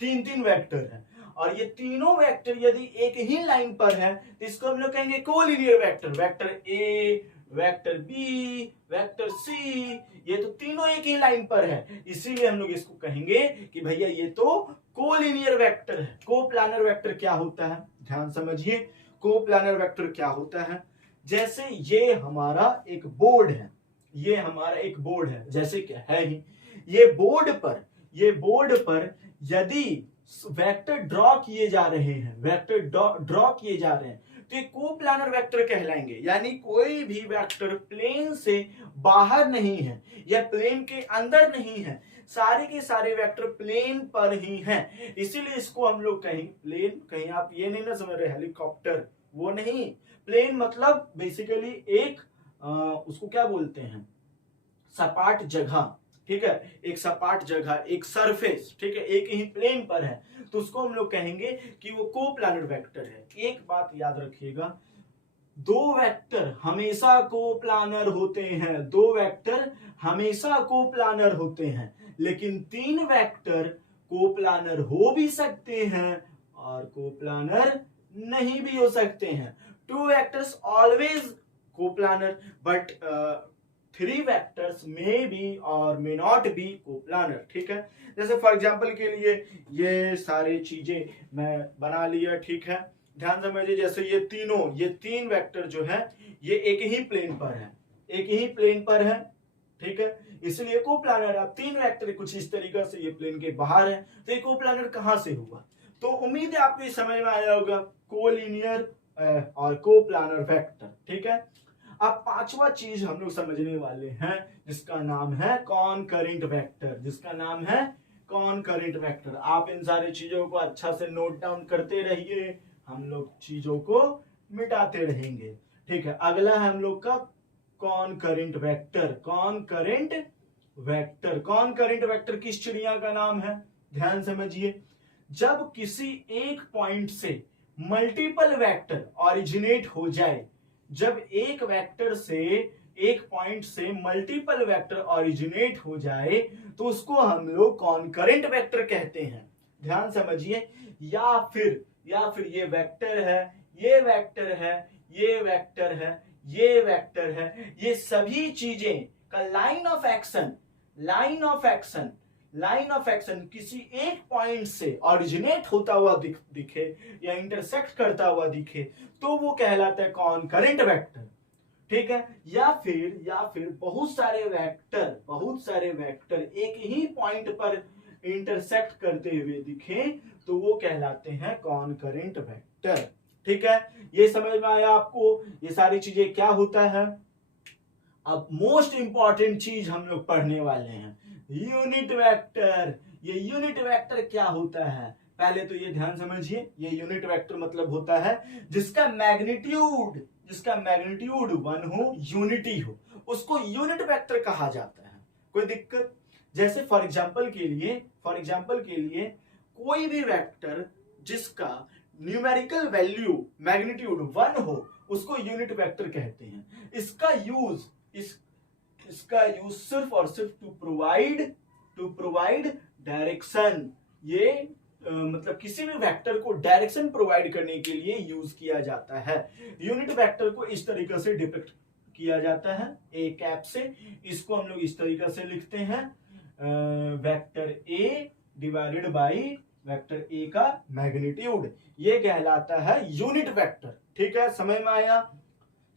3 वेक्टर है, और ये तीनों वेक्टर यदि एक ही लाइन पर है तो इसको हम लोग कहेंगे collinear vector A, vector B, vector C, ये तो तीनों एक ही लाइन पर है, इसीलिए हम लोग इसको कहेंगे कि भैया ये तो कोलिनियर वेक्टर है। कोप्लानर वेक्टर क्या होता है, ध्यान समझिए, कोप्लानर वेक्टर क्या होता है। जैसे ये हमारा एक बोर्ड है, जैसे क्या है ही, ये बोर्ड पर यदि वेक्टर ड्रॉ किए जा रहे हैं तो ये कोप्लानर वेक्टर कहलाएंगे। यानी कोई भी वेक्टर प्लेन से बाहर नहीं है या प्लेन के अंदर नहीं है, सारे के सारे वेक्टर प्लेन पर ही हैं, इसीलिए इसको हम लोग कहीं प्लेन, कहीं आप ये नहीं ना समझ रहे हेलीकॉप्टर, वो नहीं, प्लेन मतलब बेसिकली एक उसको क्या बोलते हैं, सपाट जगह, ठीक है, एक सपाट जगह, एक सरफेस, ठीक है, एक ही प्लेन पर है, तो उसको हम लोग कहेंगे कि वो कोप्लानर वेक्टर है। एक बात याद रखिएगा, दो वेक्टर हमेशा कोप्लानर होते हैं, लेकिन 3 वेक्टर कोप्लानर हो भी सकते हैं और कोप्लानर नहीं भी हो सकते हैं। 2 vectors always coplanar, but 3 vectors may be और मे नॉट बी कोप्लानर, ठीक है। जैसे फॉर एग्जांपल के लिए ये सारी चीजें मैं बना लिया, ठीक है, ध्यान समझिए। जैसे ये 3 वेक्टर जो है ये एक ही प्लेन पर है, ठीक है, इसलिए कोप्लानर। अब 3 वेक्टर कुछ इस तरीके से ये प्लेन के बाहर है, तो ये कोप्लानर कहां से हुआ? तो उम्मीद है आपको ये समझ में आया होगा, कोलिनियर और कोप्लानर वेक्टर, ठीक है। अब 5वां चीज हम लोग समझने वाले हैं जिसका नाम है कॉनकरेंट वेक्टर, कॉनकरेंट वेक्टर। आप इन सारी चीजों को अच्छा से नोट डाउन करते रहिए, हम लोग चीजों को मिटाते रहेंगे। ठीक है, अगला है हम लोग का कॉनकरेंट वेक्टर। कॉनकरेंट वेक्टर, कॉनकरेंट वेक्टर किस चिड़िया का नाम है, ध्यान समझिए। जब किसी एक पॉइंट से मल्टीपल वेक्टर ओरिजिनेट हो जाए, जब एक वेक्टर से एक पॉइंट से मल्टीपल वेक्टर ओरिजिनेट हो जाए तो उसको हम लोग कॉनकरेंट वेक्टर कहते हैं, ध्यान समझिए। या फिर ये वेक्टर है, ये वेक्टर है, ये वेक्टर है, ये वेक्टर है, ये सभी चीजें का line of action, line of action, line of action किसी एक पॉइंट से ऑरिजिनेट होता हुआ दिखे या इंटरसेक्ट करता हुआ दिखे तो वो कहलाता है कॉनकरेंट वेक्टर। ठीक है, या फिर बहुत सारे वेक्टर एक ही पॉइंट पर इंटरसेक्ट करते हुए दिखे तो वो कहलाते हैं कॉनकरेंट वेक्टर। ठीक है, ये समझ में आया आपको ये सारी चीजें क्या होता है। अब मोस्ट इंपॉर्टेंट चीज हम लोग पढ़ने वाले हैं, यूनिट वेक्टर। ये यूनिट वेक्टर क्या होता है, पहले तो ये ध्यान समझिए। ये यूनिट वेक्टर मतलब होता है जिसका मैग्नीट्यूड 1 हो, यूनिटी हो, उसको यूनिट वेक्टर कहा जाता है। कोई दिक्कत, जैसे फॉर एग्जांपल के लिए कोई भी वेक्टर जिसका न्यूमेरिकल वैल्यू मैग्नीट्यूड 1 हो उसको यूनिट वेक्टर कहते हैं। इसका यूज सिर्फ और सिर्फ टू प्रोवाइड डायरेक्शन। ये मतलब किसी भी वेक्टर को डायरेक्शन प्रोवाइड करने के लिए यूज किया जाता है। यूनिट वेक्टर को इस तरीके से डिपिक्ट किया जाता है ए कैप से। इसको हम लोग इस तरीके से लिखते हैं, vector A divided by vector A का मैग्नीट्यूड, ये कहलाता है यूनिट वेक्टर। ठीक है, समझ में आया।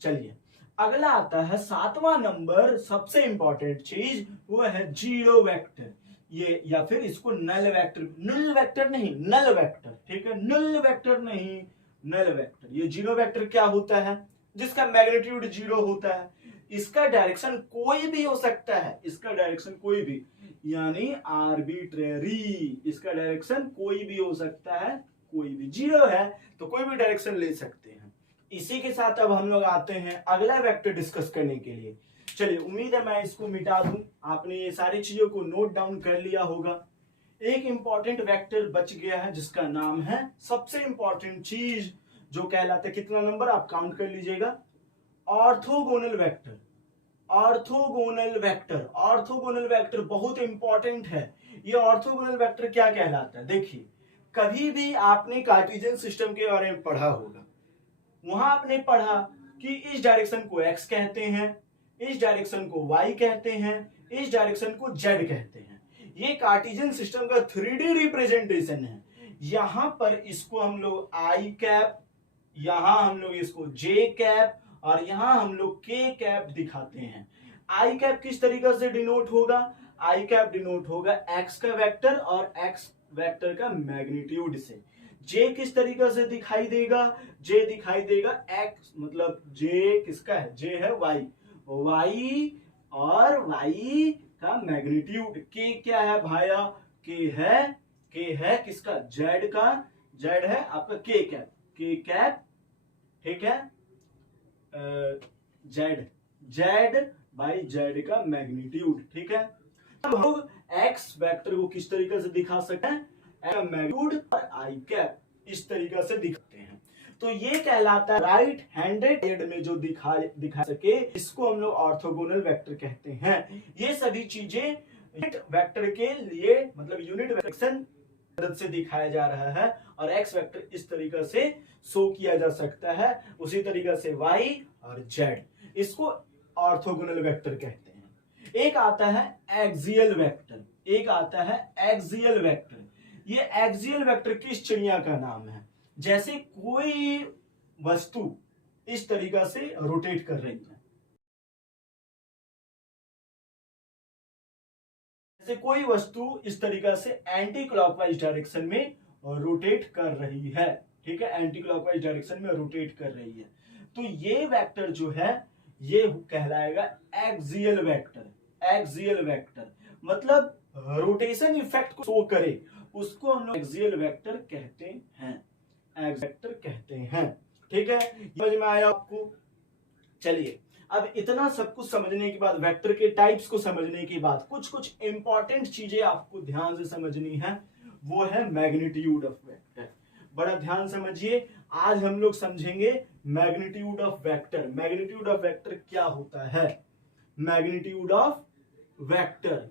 चलिए अगला आता है 7वां नंबर, सबसे इंपॉर्टेंट चीज वो है जीरो वेक्टर। ये या फिर इसको नल वेक्टर, नल वेक्टर नहीं नल वेक्टर। ठीक है, नल वेक्टर नहीं नल वेक्टर। ये जीरो वेक्टर क्या होता है, जिसका मैग्नीट्यूड 0 होता है। इसका डायरेक्शन कोई भी हो सकता है, इसका डायरेक्शन कोई भी, यानी आर्बिट्रेरी, इसका डायरेक्शन कोई भी हो सकता है, कोई भी 0 है तो कोई भी डायरेक्शन ले सकते हैं। इसी के साथ अब हम लोग आते हैं अगला वेक्टर डिस्कस करने के लिए। चलिए, उम्मीद है मैं इसको मिटा दूं, आपने ये सारी चीजों को नोट डाउन कर लिया होगा। एक इंपॉर्टेंट वेक्टर बच गया है जिसका नाम है, सबसे इंपॉर्टेंट चीज जो कहलाता है, कितना नंबर आप काउंट कर लीजिएगा, orthogonal vector. Orthogonal vector, orthogonal vector बहुत इंपॉर्टेंट है। ये ऑर्थोगोनल वेक्टर क्या कहलाता है, देखिए कभी भी आपने कार्टेशियन सिस्टम के बारे में पढ़ा होगा, वहां आपने पढ़ा कि इस डायरेक्शन को x कहते हैं, इस डायरेक्शन को y कहते हैं, इस डायरेक्शन को z कहते हैं। ये कार्टेशियन सिस्टम का 3D रिप्रेजेंटेशन है। यहां पर इसको हम लोग i कैप, यहां हम लोग इसको j कैप और यहां हम लोग k कैप दिखाते हैं। i कैप किस तरीके से डिनोट होगा, i कैप डिनोट होगा x का वेक्टर और x वेक्टर का मैग्नीट्यूड से। j किस तरीके से दिखाई देगा, j दिखाई देगा x, मतलब j किसका है, j है y और y का मैग्नीट्यूड। k क्या है भाया, k है किसका, z का, z है आपका k कैप। ठीक है, z बाई z का मैग्नीट्यूड। ठीक है, अब हम लोग x वेक्टर को किस तरीके से दिखा सकते हैं, मैग्नीट्यूड और i कैप इस तरीके से दिखाते हैं। तो ये कहलाता है राइट हैंडेड में जो दिखा सके, इसको हम लोग ऑर्थोगोनल वेक्टर कहते हैं। ये सभी चीजें यूनिट वेक्टर के लिए मतलब यूनिट वेक्टर मदद से दिखाया जा रहा है और x वेक्टर इस तरीके से शो किया जा सकता है, उसी तरीके से y और z, इसको ऑर्थोगोनल वेक्टर कहते हैं। एक आता है एक्सियल वेक्टर, एक आता है एक्सियल वेक्टर। ये एक्सियल वेक्टर किस चिड़िया का नाम है, जैसे कोई वस्तु इस तरीका से रोटेट कर रही है, जैसे कोई वस्तु इस तरीका से एंटी क्लॉकवाइज डायरेक्शन में रोटेट कर रही है। ठीक है, एंटी क्लॉकवाइज डायरेक्शन में रोटेट कर रही है, तो ये वेक्टर जो है ये कहलाएगा एक्सियल वेक्टर। एक्सियल वेक्टर मतलब रोटेशन इफेक्ट को शो करे उसको हम लोग एक्सियल वेक्टर कहते हैं, वेक्टर कहते हैं। ठीक है, समझ में आया आपको? चलिए, अब इतना सब कुछ समझने के बाद, वेक्टर के टाइप्स को समझने के बाद कुछ कुछ इंपॉर्टेंट चीजें आपको ध्यान से समझनी है, वो है मैग्नीट्यूड ऑफ वेक्टर। बड़ा ध्यान समझिए, आज हम लोग समझेंगे magnitude of vector. Magnitude of vector क्या होता है? Magnitude of vector,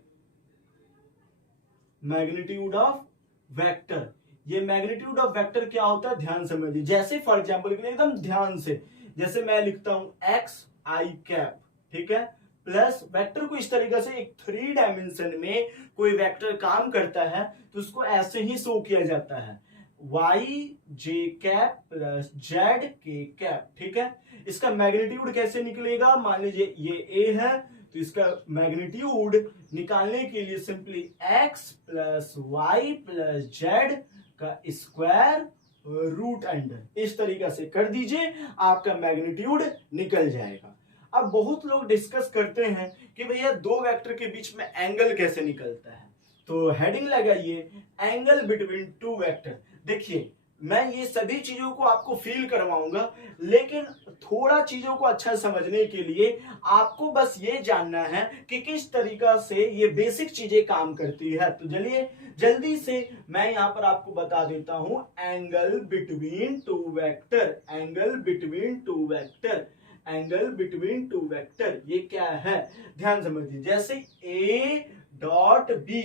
magnitude of vector, ये मैग्नीट्यूड ऑफ वेक्टर क्या होता है ध्यान समझिए। जैसे फॉर एग्जांपल के लिए एकदम ध्यान से, जैसे मैं लिखता हूं एक्स आई कैप, ठीक है, प्लस वेक्टर को इस तरीके से एक 3 डायमेंशन में कोई वेक्टर काम करता है तो उसको ऐसे ही शो किया जाता है, वाई जे कैप प्लस जेड के कैप। ठीक है, इसका मैग्नीट्यूड कैसे निकलेगा? मान लीजिए ये ए है तो इसका मैग्नीट्यूड निकालने के लिए simply x plus Y plus Z का स्क्वायर रूट अंडर इस तरीके से कर दीजिए, आपका मैग्नीट्यूड निकल जाएगा। अब बहुत लोग डिस्कस करते हैं कि भैया दो वेक्टर के बीच में एंगल कैसे निकलता है, तो हेडिंग लगाइए एंगल बिटवीन टू वेक्टर। देखिए, मैं ये सभी चीजों को आपको फील करवाऊंगा, लेकिन थोड़ा चीजों को अच्छा समझने के लिए आपको बस ये जानना है कि किस तरीका से ये बेसिक चीजें काम करती है। तो चलिए जल्दी से मैं यहां पर आपको बता देता हूं, angle between two vector, angle between two vector, angle between two vector ये क्या है ध्यान समझिए। जैसे ए डॉट बी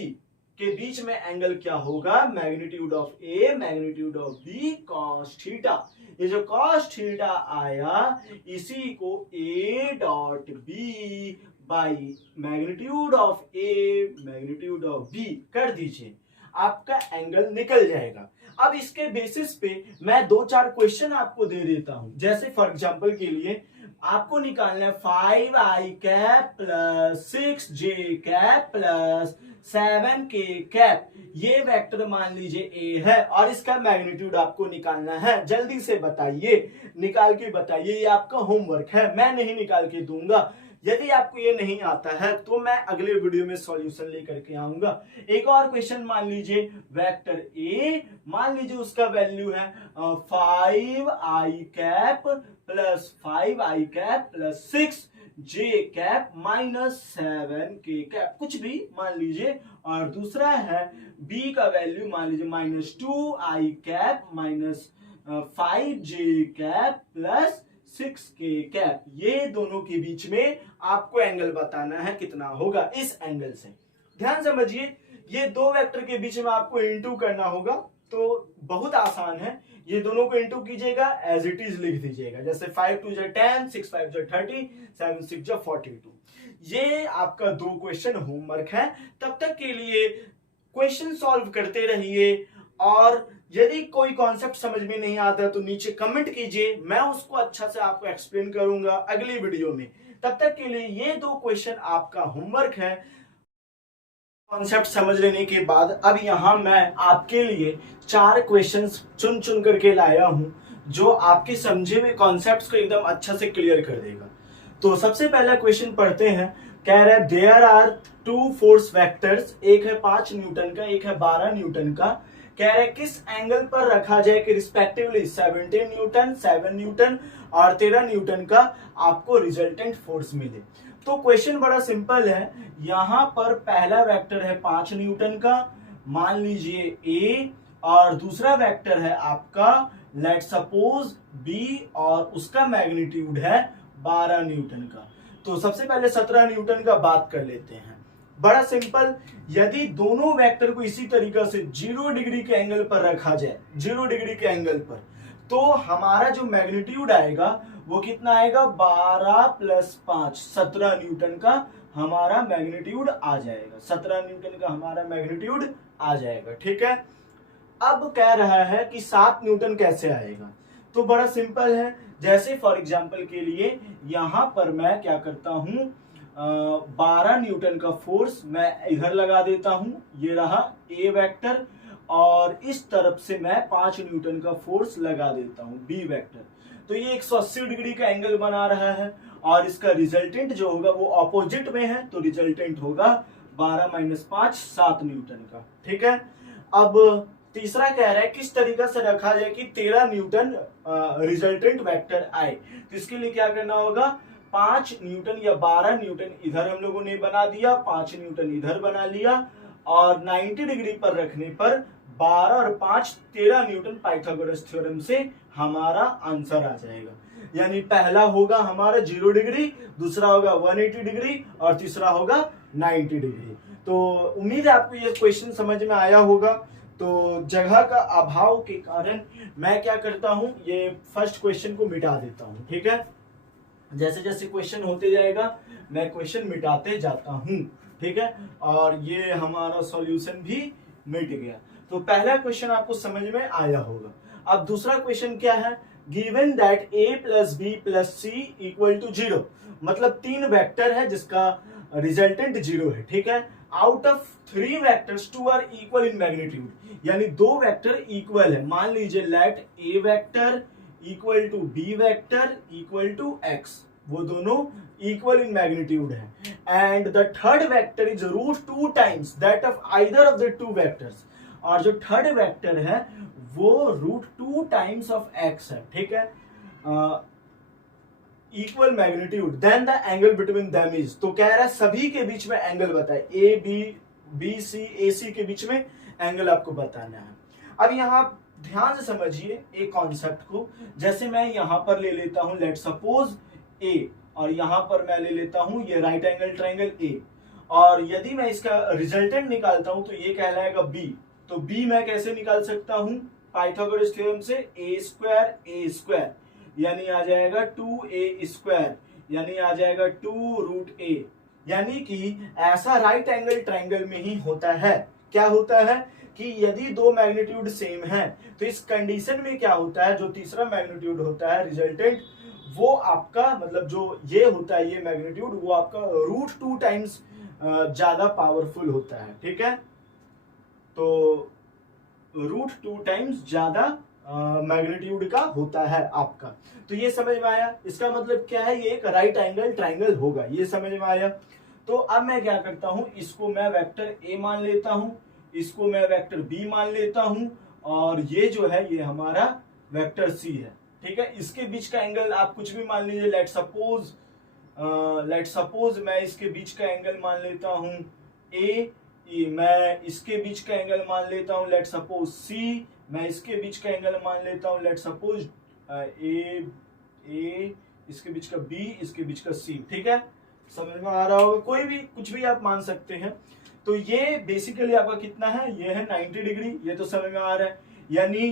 के बीच में एंगल क्या होगा? Magnitude of A magnitude of B cos theta. ये जो कॉस थीटा आया इसी को A dot B by magnitude of A magnitude of B कर दीजिए, आपका एंगल निकल जाएगा। अब इसके बेसिस पे मैं 2-4 क्वेश्चन आपको दे देता हूं। जैसे फॉर एग्जांपल के लिए आपको निकालना है 5i cap plus 6j cap plus 7k cap, ये वेक्टर मान लीजिए a है और इसका मैग्नीट्यूड आपको निकालना है। जल्दी से बताइए, निकाल के बताइए, ये आपका होमवर्क है, मैं नहीं निकाल के दूंगा। यदि आपको ये नहीं आता है तो मैं अगले वीडियो में सॉल्यूशन लेकर के आऊंगा। एक और क्वेश्चन मान लीजिए, वेक्टर ए मान लीजिए उसका वैल्यू है 5i cap plus 5i cap plus 6j cap minus 7k cap, कुछ भी मान लीजिए। और दूसरा है b का वैल्यू मान लीजिए minus 2i cap minus 5j cap plus 6k cap. ये दोनों के बीच में आपको एंगल बताना है कितना होगा इस एंगल से। ध्यान समझिए, ये दो वेक्टर के बीच में आपको इंटू करना होगा, तो बहुत आसान है। ये दोनों को इंटू कीजिएगा, एज इट इज लिख दीजिएगा, जैसे 5 2 10, 6 5 30, 7 6 42। ये आपका 2 क्वेश्चन होमवर्क है। तब तक के लिए क्वेश्चन सॉल्व करते रहिए, और यदि कोई कॉन्सेप्ट समझ में नहीं आता तो नीचे कमेंट कीजिए, मैं उसको अच्छा से आपको एक्सप्लेन करूंगा अगली वीडियो में। तब तक के लिए ये 2 क्वेश्चन आपका होमवर्क है। कॉन्सेप्ट समझ लेने के बाद अब यहां मैं आपके लिए 4 क्वेश्चंस चुन चुन करके लाया हूं, जो आपके समझे हुए कॉन्सेप्ट्स को एकदम अच्छा से क्लियर कर देगा। तो सबसे पहला क्वेश्चन पढ़ते हैं। कह रहा है देयर आर 2 फोर्स वेक्टर्स, एक है 5 न्यूटन का, एक है 12 न्यूटन का। कह रहे किस एंगल पर रखा जाए कि रिस्पेक्टिवली 17 न्यूटन, 7 न्यूटन और 13 न्यूटन का आपको रिजल्टेंट फोर्स मिले। तो क्वेश्चन बड़ा सिंपल है। यहां पर पहला वेक्टर है 5 न्यूटन का, मान लीजिए ए, और दूसरा वेक्टर है आपका लेट सपोज बी, और उसका मैग्नीट्यूड है 12 न्यूटन का। तो सबसे पहले 17 न्यूटन का बात कर लेते हैं। बड़ा सिंपल, यदि दोनों वेक्टर को इसी तरीके से 0 डिग्री के एंगल पर रखा जाए, 0 डिग्री के एंगल पर, तो हमारा जो मैग्नीट्यूड आएगा वो कितना आएगा? 12 प्लस 5 17 न्यूटन का हमारा मैग्नीट्यूड आ जाएगा, 17 न्यूटन का हमारा मैग्नीट्यूड आ जाएगा। ठीक है, अब कह रहा है कि 7 न्यूटन कैसे आएगा। तो बड़ा सिंपल है, जैसे फॉर एग्जांपल के लिए यहां पर मैं क्या करता हूं, 12 न्यूटन का फोर्स मैं इधर लगा देता हूं, ये रहा ए वेक्टर, और इस तरफ से मैं 5 न्यूटन का फोर्स लगा देता हूं बी वेक्टर। तो ये 180 डिग्री का एंगल बना रहा है, और इसका रिजल्टेंट जो होगा वो ऑपोजिट में है, तो रिजल्टेंट होगा 12 माइनस 5 7 न्यूटन का। ठीक है, अब तीसरा कह रहा है किस तरीका से रखा जाए कि 13 न्यूटन रिजल्टेंट वेक्टर आए। तो इसके लिए क्या करना होगा, 5 न्यूटन या 12 न्यूटन इधर हम लोगों ने बना दिया, 5 न्यूटन इधर बना लिया, और 90 डिग्री पर रखने पर 12 और 5 13 न्यूटन पाइथागोरस थ्योरम से हमारा आंसर आ जाएगा। यानी पहला होगा हमारा 0 डिग्री, दूसरा होगा 180 डिग्री और तीसरा होगा 90 डिग्री। तो उम्मीद है आपको ये क्वेश्चन समझ में आया होगा। तो जगह का अभाव के कारण मैं क्या करता हूं, ये फर्स्ट क्वेश्चन को मिटा देता हूं। ठीक है, जैसे जैसे क्वेश्चन होते जाएगा मैं क्वेश्चन मिटाते जाता हूं। ठीक है, और ये हमारा सॉल्यूशन भी मिट गया। तो पहला क्वेश्चन आपको समझ में आया होगा। अब दूसरा क्वेश्चन क्या है, given that a plus B plus C equal to 0, मतलब 3 वेक्टर है जिसका रिजल्टेंट 0 है। ठीक है, out of 3 vectors 2 are equal in magnitude, यानी 2 वेक्टर इक्वल है। मान लीजिए let a vector equal to b vector equal to x, वो दोनों इक्वल इन मैग्नीट्यूड है, and the third vector is √2 times that of either of the 2 vectors, और जो third vector है वो √2 टाइम्स ऑफ x है। ठीक है, equal magnitude, then the angle between them is, तो कह रहा है सभी के बीच में एंगल बताए, ए बी बी सी ए सी के बीच में एंगल आपको बताना है। अब यहाँ ध्यान से समझिए एक कॉन्सेप्ट को, जैसे मैं यहाँ पर ले लेता हूं लेट सपोज ए, और यहाँ पर मैं ले लेता हूं ये राइट एंगल ट्रायंगल ए, और यदि मैं इसका रिजल्टेंट निकालता हूं तो ये कहलाएगा बी। तो बी मैं कैसे निकाल सकता हूं, पाइथागोरस थ्योरम से ए स्क्वायर यानी आ जाएगा 2a², यानी आ जाएगा 2√a, यानी कि ऐसा राइट एंगल ट्रायंगल में ही होता है। क्या होता है कि यदि 2 मैग्नीट्यूड सेम है तो इस कंडीशन में क्या होता है, जो तीसरा मैग्नीट्यूड होता है रिजल्टेंट, वो आपका मतलब जो ये होता है ये मैग्नीट्यूड, वो आपका √2 टाइम्स ज्यादा पावरफुल होता है। ठीक है, तो √2 टाइम्स ज्यादा मैग्नीट्यूड का होता है आपका। तो ये समझ में आया, इसका मतलब क्या है, ये एक राइट एंगल ट्रायंगल होगा, ये समझ में आया। तो अब मैं क्या करता हूं, इसको मैं वेक्टर ए मान लेता हूं, इसको मैं वेक्टर बी मान लेता हूं, और ये जो है ये हमारा वेक्टर सी है। ठीक है, इसके बीच का एंगल आप कुछ भी मान लीजिए, लेट सपोज मैं इसके बीच का एंगल मान लेता हूं ए, मैं इसके बीच का एंगल मान लेता हूं लेट सपोज सी, मैं इसके बीच का एंगल मान लेता हूं लेट सपोज ए, इसके बीच का बी, इसके बीच का सी। ठीक है, समझ में आ रहा होगा, कोई भी कुछ भी आप मान सकते हैं। तो ये बेसिकली आपका कितना है, ये है 90 डिग्री, ये तो समझ में आ रहा है। यानी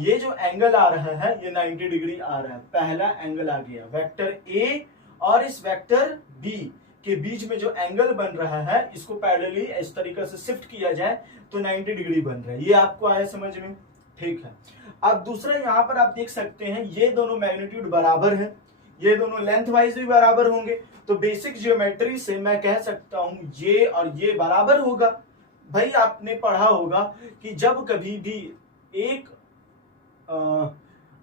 ये जो एंगल आ रहा है ये 90 डिग्री आ रहा है, पहला एंगल आ गया। वेक्टर ए और इस वेक्टर बी के बीच में जो एंगल बन रहा है, इसको पैरेलली इस तरीके से शिफ्ट किया जाए तो 90 डिग्री बन रहा है। ये आपको आया समझ में, ठीक है। अब दूसरा यहाँ पर आप देख सकते हैं ये दोनों मैग्नीट्यूड बराबर है, ये दोनों लेंथ वाइज भी बराबर होंगे, तो बेसिक ज्योमेट्री से मैं कह सकता हूं ये और ये बराबर होगा। भाई आपने पढ़ा होगा कि जब कभी भी एक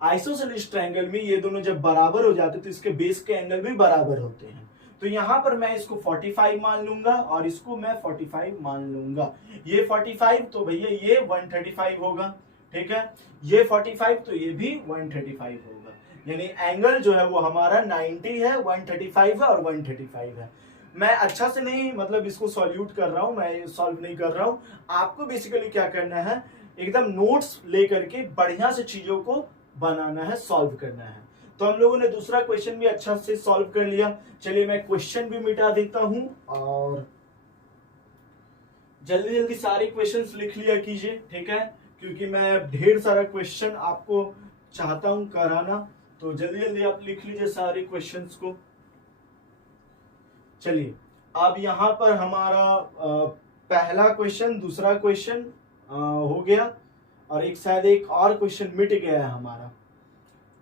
आइसोसेलेस ट्रायंगल में ये दोनों जब बराबर हो जाते तो इसके बेस के एंगल भी बराबर होते हैं। तो यहां पर मैं इसको 45 मान लूंगा और इसको मैं 45 मान लूंगा। ये 45 तो भैया ये 135 होगा, ठीक है, ये 45 तो ये भी 135 होगा। यानी एंगल जो है वो हमारा 90 है, 135 है और 135 है। मैं अच्छा से नहीं मतलब इसको सॉल्यूट कर रहा हूं, मैं सॉल्व नहीं कर रहा हूं। आपको बेसिकली क्या करना है, एकदम नोट्स लेकर के बढ़िया से चीजों को बनाना है, सॉल्व करना है। तो हम लोगों ने दूसरा क्वेश्चन भी अच्छा से सॉल्व कर लिया। चलिए मैं क्वेश्चन भी मिटा देता हूं और जल्दी जल्दी सारे क्वेश्चंस लिख लिया कीजिए, ठीक है, क्योंकि मैं ढेर सारा क्वेश्चन आपको चाहता हूं कराना। तो जल्दी जल्दी आप लिख लीजिए सारे क्वेश्चंस को। चलिए अब यहां पर हमारा पहला क्वेश्चन, दूसरा क्वेश्चन हो गया और एक शायद एक और क्वेश्चन मिट गया है हमारा,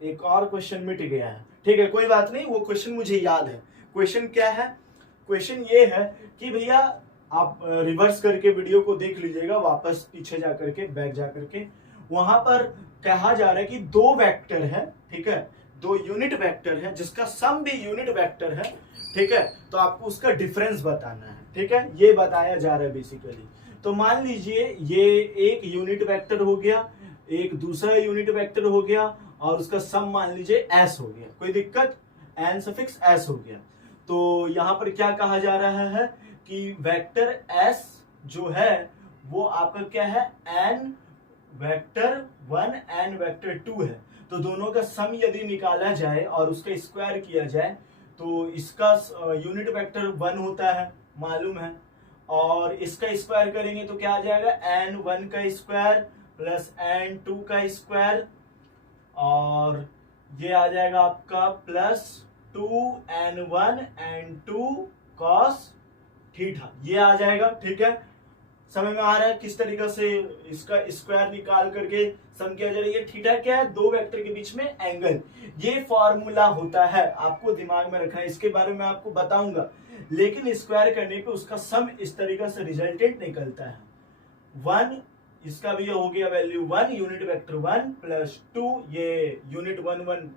एक और क्वेश्चन मिट गया है, ठीक है, कोई बात नहीं, वो क्वेश्चन मुझे याद है। क्वेश्चन क्या है, क्वेश्चन ये है कि भैया आप रिवर्स करके वीडियो को देख लीजिएगा, वापस पीछे जा करके, बैक जा करके, वहां पर कहा जा रहा है कि दो वेक्टर है, ठीक है, दो यूनिट वेक्टर है जिसका सम भी यूनिट वेक्टर है, ठीक है, तो आपको उसका डिफरेंस बताना है। ठीक है, ये बताया जा रहा है बेसिकली। तो मान लीजिए ये एक यूनिट वेक्टर हो गया, एक दूसरा यूनिट वेक्टर हो गया, और उसका सम मान लीजिए s हो गया, कोई दिक्कत, n सफिक्स s हो गया। तो यहां पर क्या कहा जा रहा है कि वेक्टर s जो है वो आपका क्या है, n वेक्टर 1 n वेक्टर 2 है। तो दोनों का सम यदि निकाला जाए और उसका स्क्वायर किया जाए तो इसका यूनिट वेक्टर 1 होता है, मालूम है, और इसका स्क्वायर करेंगे तो क्या आ जाएगा, n1 का स्क्वायर प्लस n2 का स्क्वायर, और ये आ जाएगा आपका plus 2n1 n2 cos theta, ये आ जाएगा। ठीक है, समझ में आ रहा है किस तरीके से इसका स्क्वायर निकाल करके सम किया जा रहा है। ये थीटा क्या है, दो वेक्टर के बीच में एंगल, ये फॉर्मूला होता है, आपको दिमाग में रखना है, इसके बारे में आपको बताऊंगा। लेकिन स्क्वायर करने पे उसका सम इस तरीके से रिजल्टेंट निकलता है, 1, इसका भी हो गया वैल्यू 1 यूनिट वेक्टर 1 प्लस 2, ये यूनिट 1 1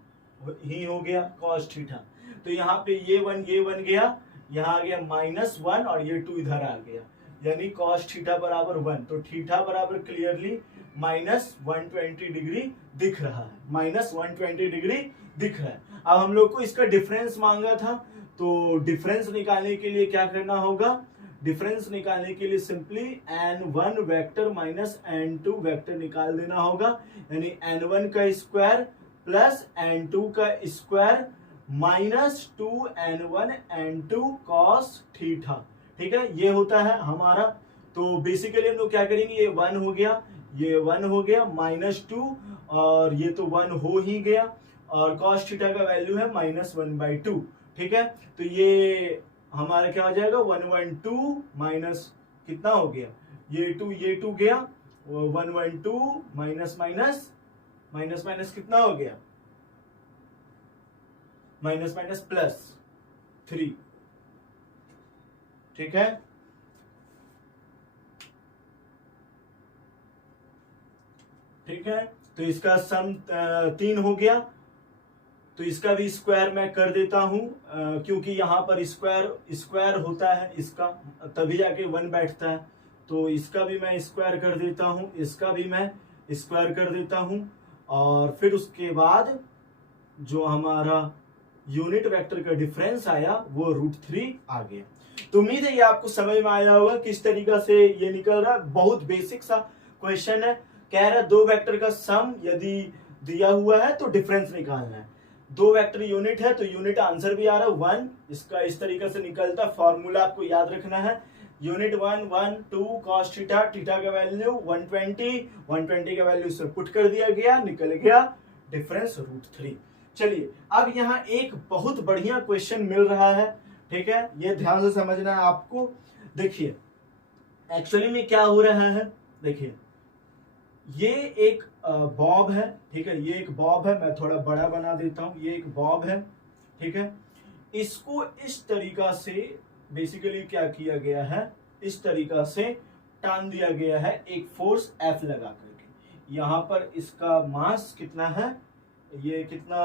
ही हो गया cos थीटा। तो यहाँ पे ये 1 गया, यहाँ आ गया -1 और ये 2 इधर आ गया, यानी cos थीटा बराबर 1। तो थीटा बराबर क्लियरली -120 डिग्री दिख रहा है, -120 डिग्री दिख रहा है। अब हम लोग को इसका डिफरेंस मांगा था, तो डिफरेंस निकालने के लिए क्या करना होगा, डिफरेंस निकालने के लिए simply n1 vector minus n2 vector निकाल देना होगा, यानी n1 का स्क्वायर प्लस n2 का square minus 2n1 n2 cos theta. ठीक है, ये होता है हमारा। तो बेसिकली हम लोग क्या करेंगे, ये 1 हो गया, ये 1 हो गया, -2, और ये तो 1 हो ही गया, और cos थीटा का वैल्यू है -1/2। ठीक है, तो ये हमारा क्या हो जाएगा, 112 माइनस कितना हो गया, ये 2 गया, 112 माइनस कितना हो गया, माइनस प्लस 3। ठीक है, ठीक है, तो इसका सम 3 हो गया। तो इसका भी स्क्वायर मैं कर देता हूं, क्योंकि यहां पर स्क्वायर होता है इसका, तभी जाके 1 बैठता है। तो इसका भी मैं स्क्वायर कर देता हूं, इसका भी मैं स्क्वायर कर देता हूं, और फिर उसके बाद जो हमारा यूनिट वेक्टर का डिफरेंस आया वो √3 आ गया। तो उम्मीद है ये आपको समझ में आया होगा किस तरीका से ये निकल रहा है। बहुत बेसिक सा क्वेश्चन है, कह रहा है दो वेक्टर का सम यदि दिया हुआ है तो डिफरेंस निकालना है। दो वेक्टर यूनिट है तो यूनिट आंसर भी आ रहा है 1, इसका इस तरीके से निकलता। फॉर्मूला आपको याद रखना है, यूनिट 1 1 2 cos थीटा, थीटा का वैल्यू 120 का वैल्यू से पुट कर दिया गया, निकल गया डिफरेंस √3। चलिए अब यहाँ एक बहुत बढ़िया क्वेश्चन मिल रहा है, ठीक है, ये ध्यान से समझना है आपको। देखिए एक्चुअली में क्या हो रहा है, देखिए ये एक बॉब है, ठीक है, ये एक बॉब है, मैं थोड़ा बड़ा बना देता हूं, ये एक बॉब है, ठीक है। इसको इस तरीका से बेसिकली क्या किया गया है, इस तरीका से टान दिया गया है एक फोर्स F लगा करके। यहां पर इसका मास कितना है, ये कितना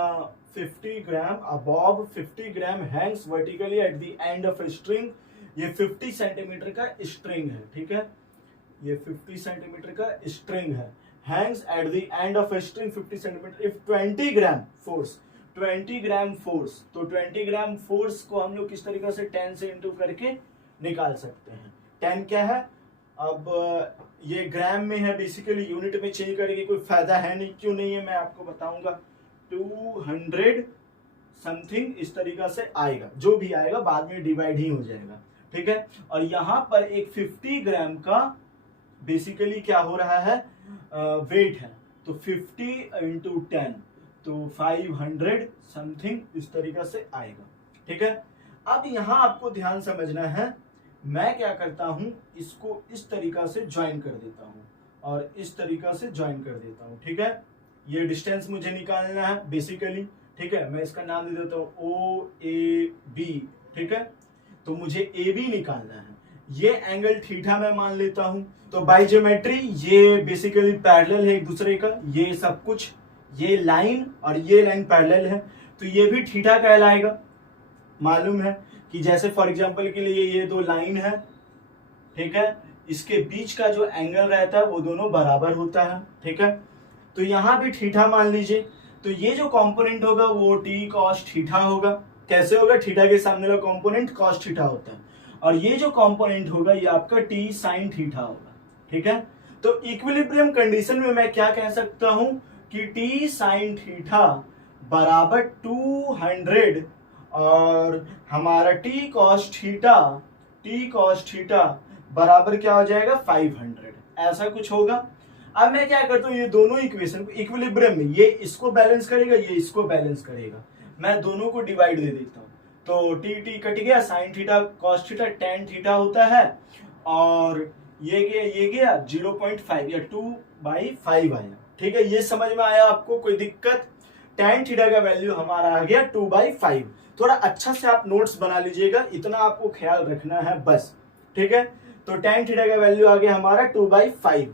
50 gram, a bob 50 gram hangs vertically at the end of a string. ये 50 सेंटीमीटर का स्ट्रिंग है, ठीक है, ये 50 सेंटीमीटर का स्ट्रिंग है, hangs at the end of a string 50 centimeter if 20 gram force, 20 gram force. तो 20 ग्राम फोर्स को हम लोग किस तरीके से 10 से इंटू करके निकाल सकते हैं। 10 क्या है, अब ये ग्राम में है, बेसिकली यूनिट में चेंज करेंगे कोई फायदा है नहीं, क्यों नहीं है मैं आपको बताऊंगा। 200 समथिंग इस तरीका से आएगा, जो भी आएगा बाद में डिवाइड ही हो जाएगा, ठीक है। और यहाँ पर एक 50 ग्राम का बेसिकली क्या हो रहा है, वेट है, तो 50 इंटू 10 तो 500 समथिंग इस तरीका से आएगा, ठीक है। अब यहाँ आपको ध्यान समझना है, मैं क्या करता हूं, इसको इस तरीका से ज्वाइन कर देता हूं और इस तरीका से ज्वाइन कर देता हूं, ठीक है। ये डिस्टेंस मुझे निकालना है बेसिकली, ठीक है, मैं इसका नाम दे देता हूं OAB, ठीक है। तो मुझे AB निकालना है, ये एंगल थीटा मैं मान लेता हूं। तो बाय ज्योमेट्री ये बेसिकली पैरेलल है एक दूसरे का, ये सब कुछ, ये लाइन और ये लाइन पैरेलल है, तो ये भी थीटा कहलाएगा, मालूम है कि जैसे फॉर एग्जांपल के लिए ये दो लाइन है, ठीक है, इसके बीच का जो एंगल रहता है वो दोनों बराबर होता है, ठीक है। तो यहाँ भी थीटा मान लीजिए, तो ये जो कंपोनेंट होगा वो टी कॉस थीटा होगा। कैसे होगा? थीटा के सामने वाला कंपोनेंट कॉस थीटा होता है, और ये जो कंपोनेंट होगा ये आपका टी साइन थीटा होगा, ठीक है। तो इक्विलिब्रियम कंडीशन में मैं क्या कह सकता हूं कि टी साइन थीटा बराबर 200 और हमारा टी कॉस थीटा बराबर क्या हो जाएगा 500, ऐसा कुछ होगा। अब मैं क्या करता हूँ, ये दोनों इक्वेशन को इक्विलिब्रियम में, ये इसको बैलेंस करेगा, ये इसको बैलेंस करेगा, मैं दोनों को डिवाइड दे देता हूँ। तो टी टी कट गया, sine theta cos theta tan theta होता है, और ये गया 0.5 या 2/5 आया, ठीक है। ये समझ में आया आपको? कोई दिक्कत? टेन थीटा का वैल्यू हमारा आ गया 2/5। थोड़ा अच्छा से आप नोट्स बना लीजिएगा, इतना आपको ख्याल रखना है बस, ठीक है। तो टेन थीटा का वैल्यू आ गया हमारा 2/5।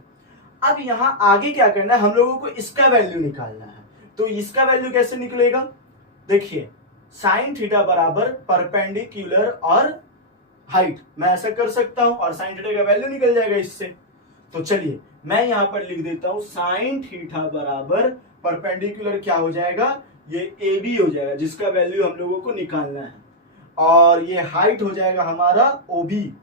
अब यहाँ आगे क्या करना है, हम लोगों को इसका वैल्यू निकालना है। तो इसका वैल्यू कैसे निकलेगा? देखिए, साइन थीटा बराबर परपेंडिकुलर और हाइट, मैं ऐसा कर सकता हूं और साइन थीटा का वैल्यू निकल जाएगा इससे। तो चलिए मैं यहां पर लिख देता हूं साइन थीटा बराबर परपेंडिकुलर क्या हो जाएगा, ये ए बी हो जाएगा, जिसका वैल्यू हम लोगों को निकालना है, और ये हाइट हो जाएगा हमारा ओ बी,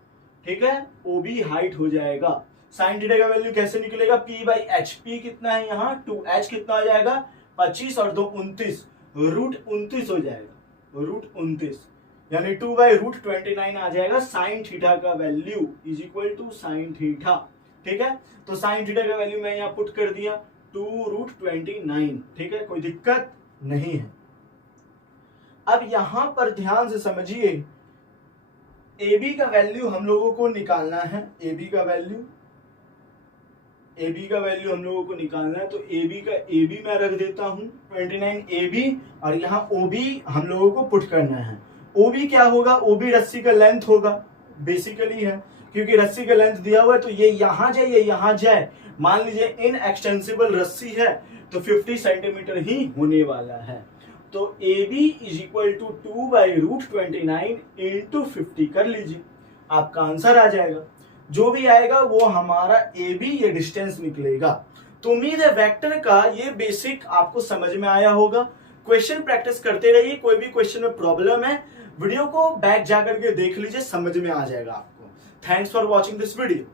ठीक है, ओ बी हाइट हो जाएगा। साइन थीटा का वैल्यू कैसे निकलेगा? P/H, P कितना है यहाँ 2, H कितना हो जाएगा 25 और 2 29, √29 हो जाएगा, √29 यानी 2/√29 आ जाएगा साइन थीटा का value is equal to sine theta, ठीक है। तो साइन थीटा का वैल्यू मैं यहाँ पुट कर दिया 2√29, ठीक है, कोई दिक्कत नहीं है। अब यहां पर ध्यान से समझिए, AB का वैल्यू हम लोगों को निकालना है, AB का वैल्यू हम लोगों को निकालना है। तो AB मैं रख देता हूं 29 AB, और यहाँ OB हम लोगों को पुट करना है। OB क्या होगा? OB रस्सी का लेंथ होगा, बेसिकली है, क्योंकि रस्सी का लेंथ दिया हुआ है, तो ये यहां जाए, ये यहां जाए। मान लीजिए इन एक्सटेंसिबल रस्सी है तो 50 सेंटीमीटर ही होने वाला है। तो AB is equal to 2/√29 into 50 कर लीजिए, आपका आंसर आ जाएगा। जो भी आएगा वो हमारा AB ये डिस्टेंस निकलेगा। तो उम्मीद है वेक्टर का ये बेसिक आपको समझ में आया होगा। क्वेश्चन प्रैक्टिस करते रहिए, कोई भी क्वेश्चन में प्रॉब्लम है वीडियो को बैक जाकर के देख लीजिए, समझ में आ जाएगा आपको। Thanks for watching this video.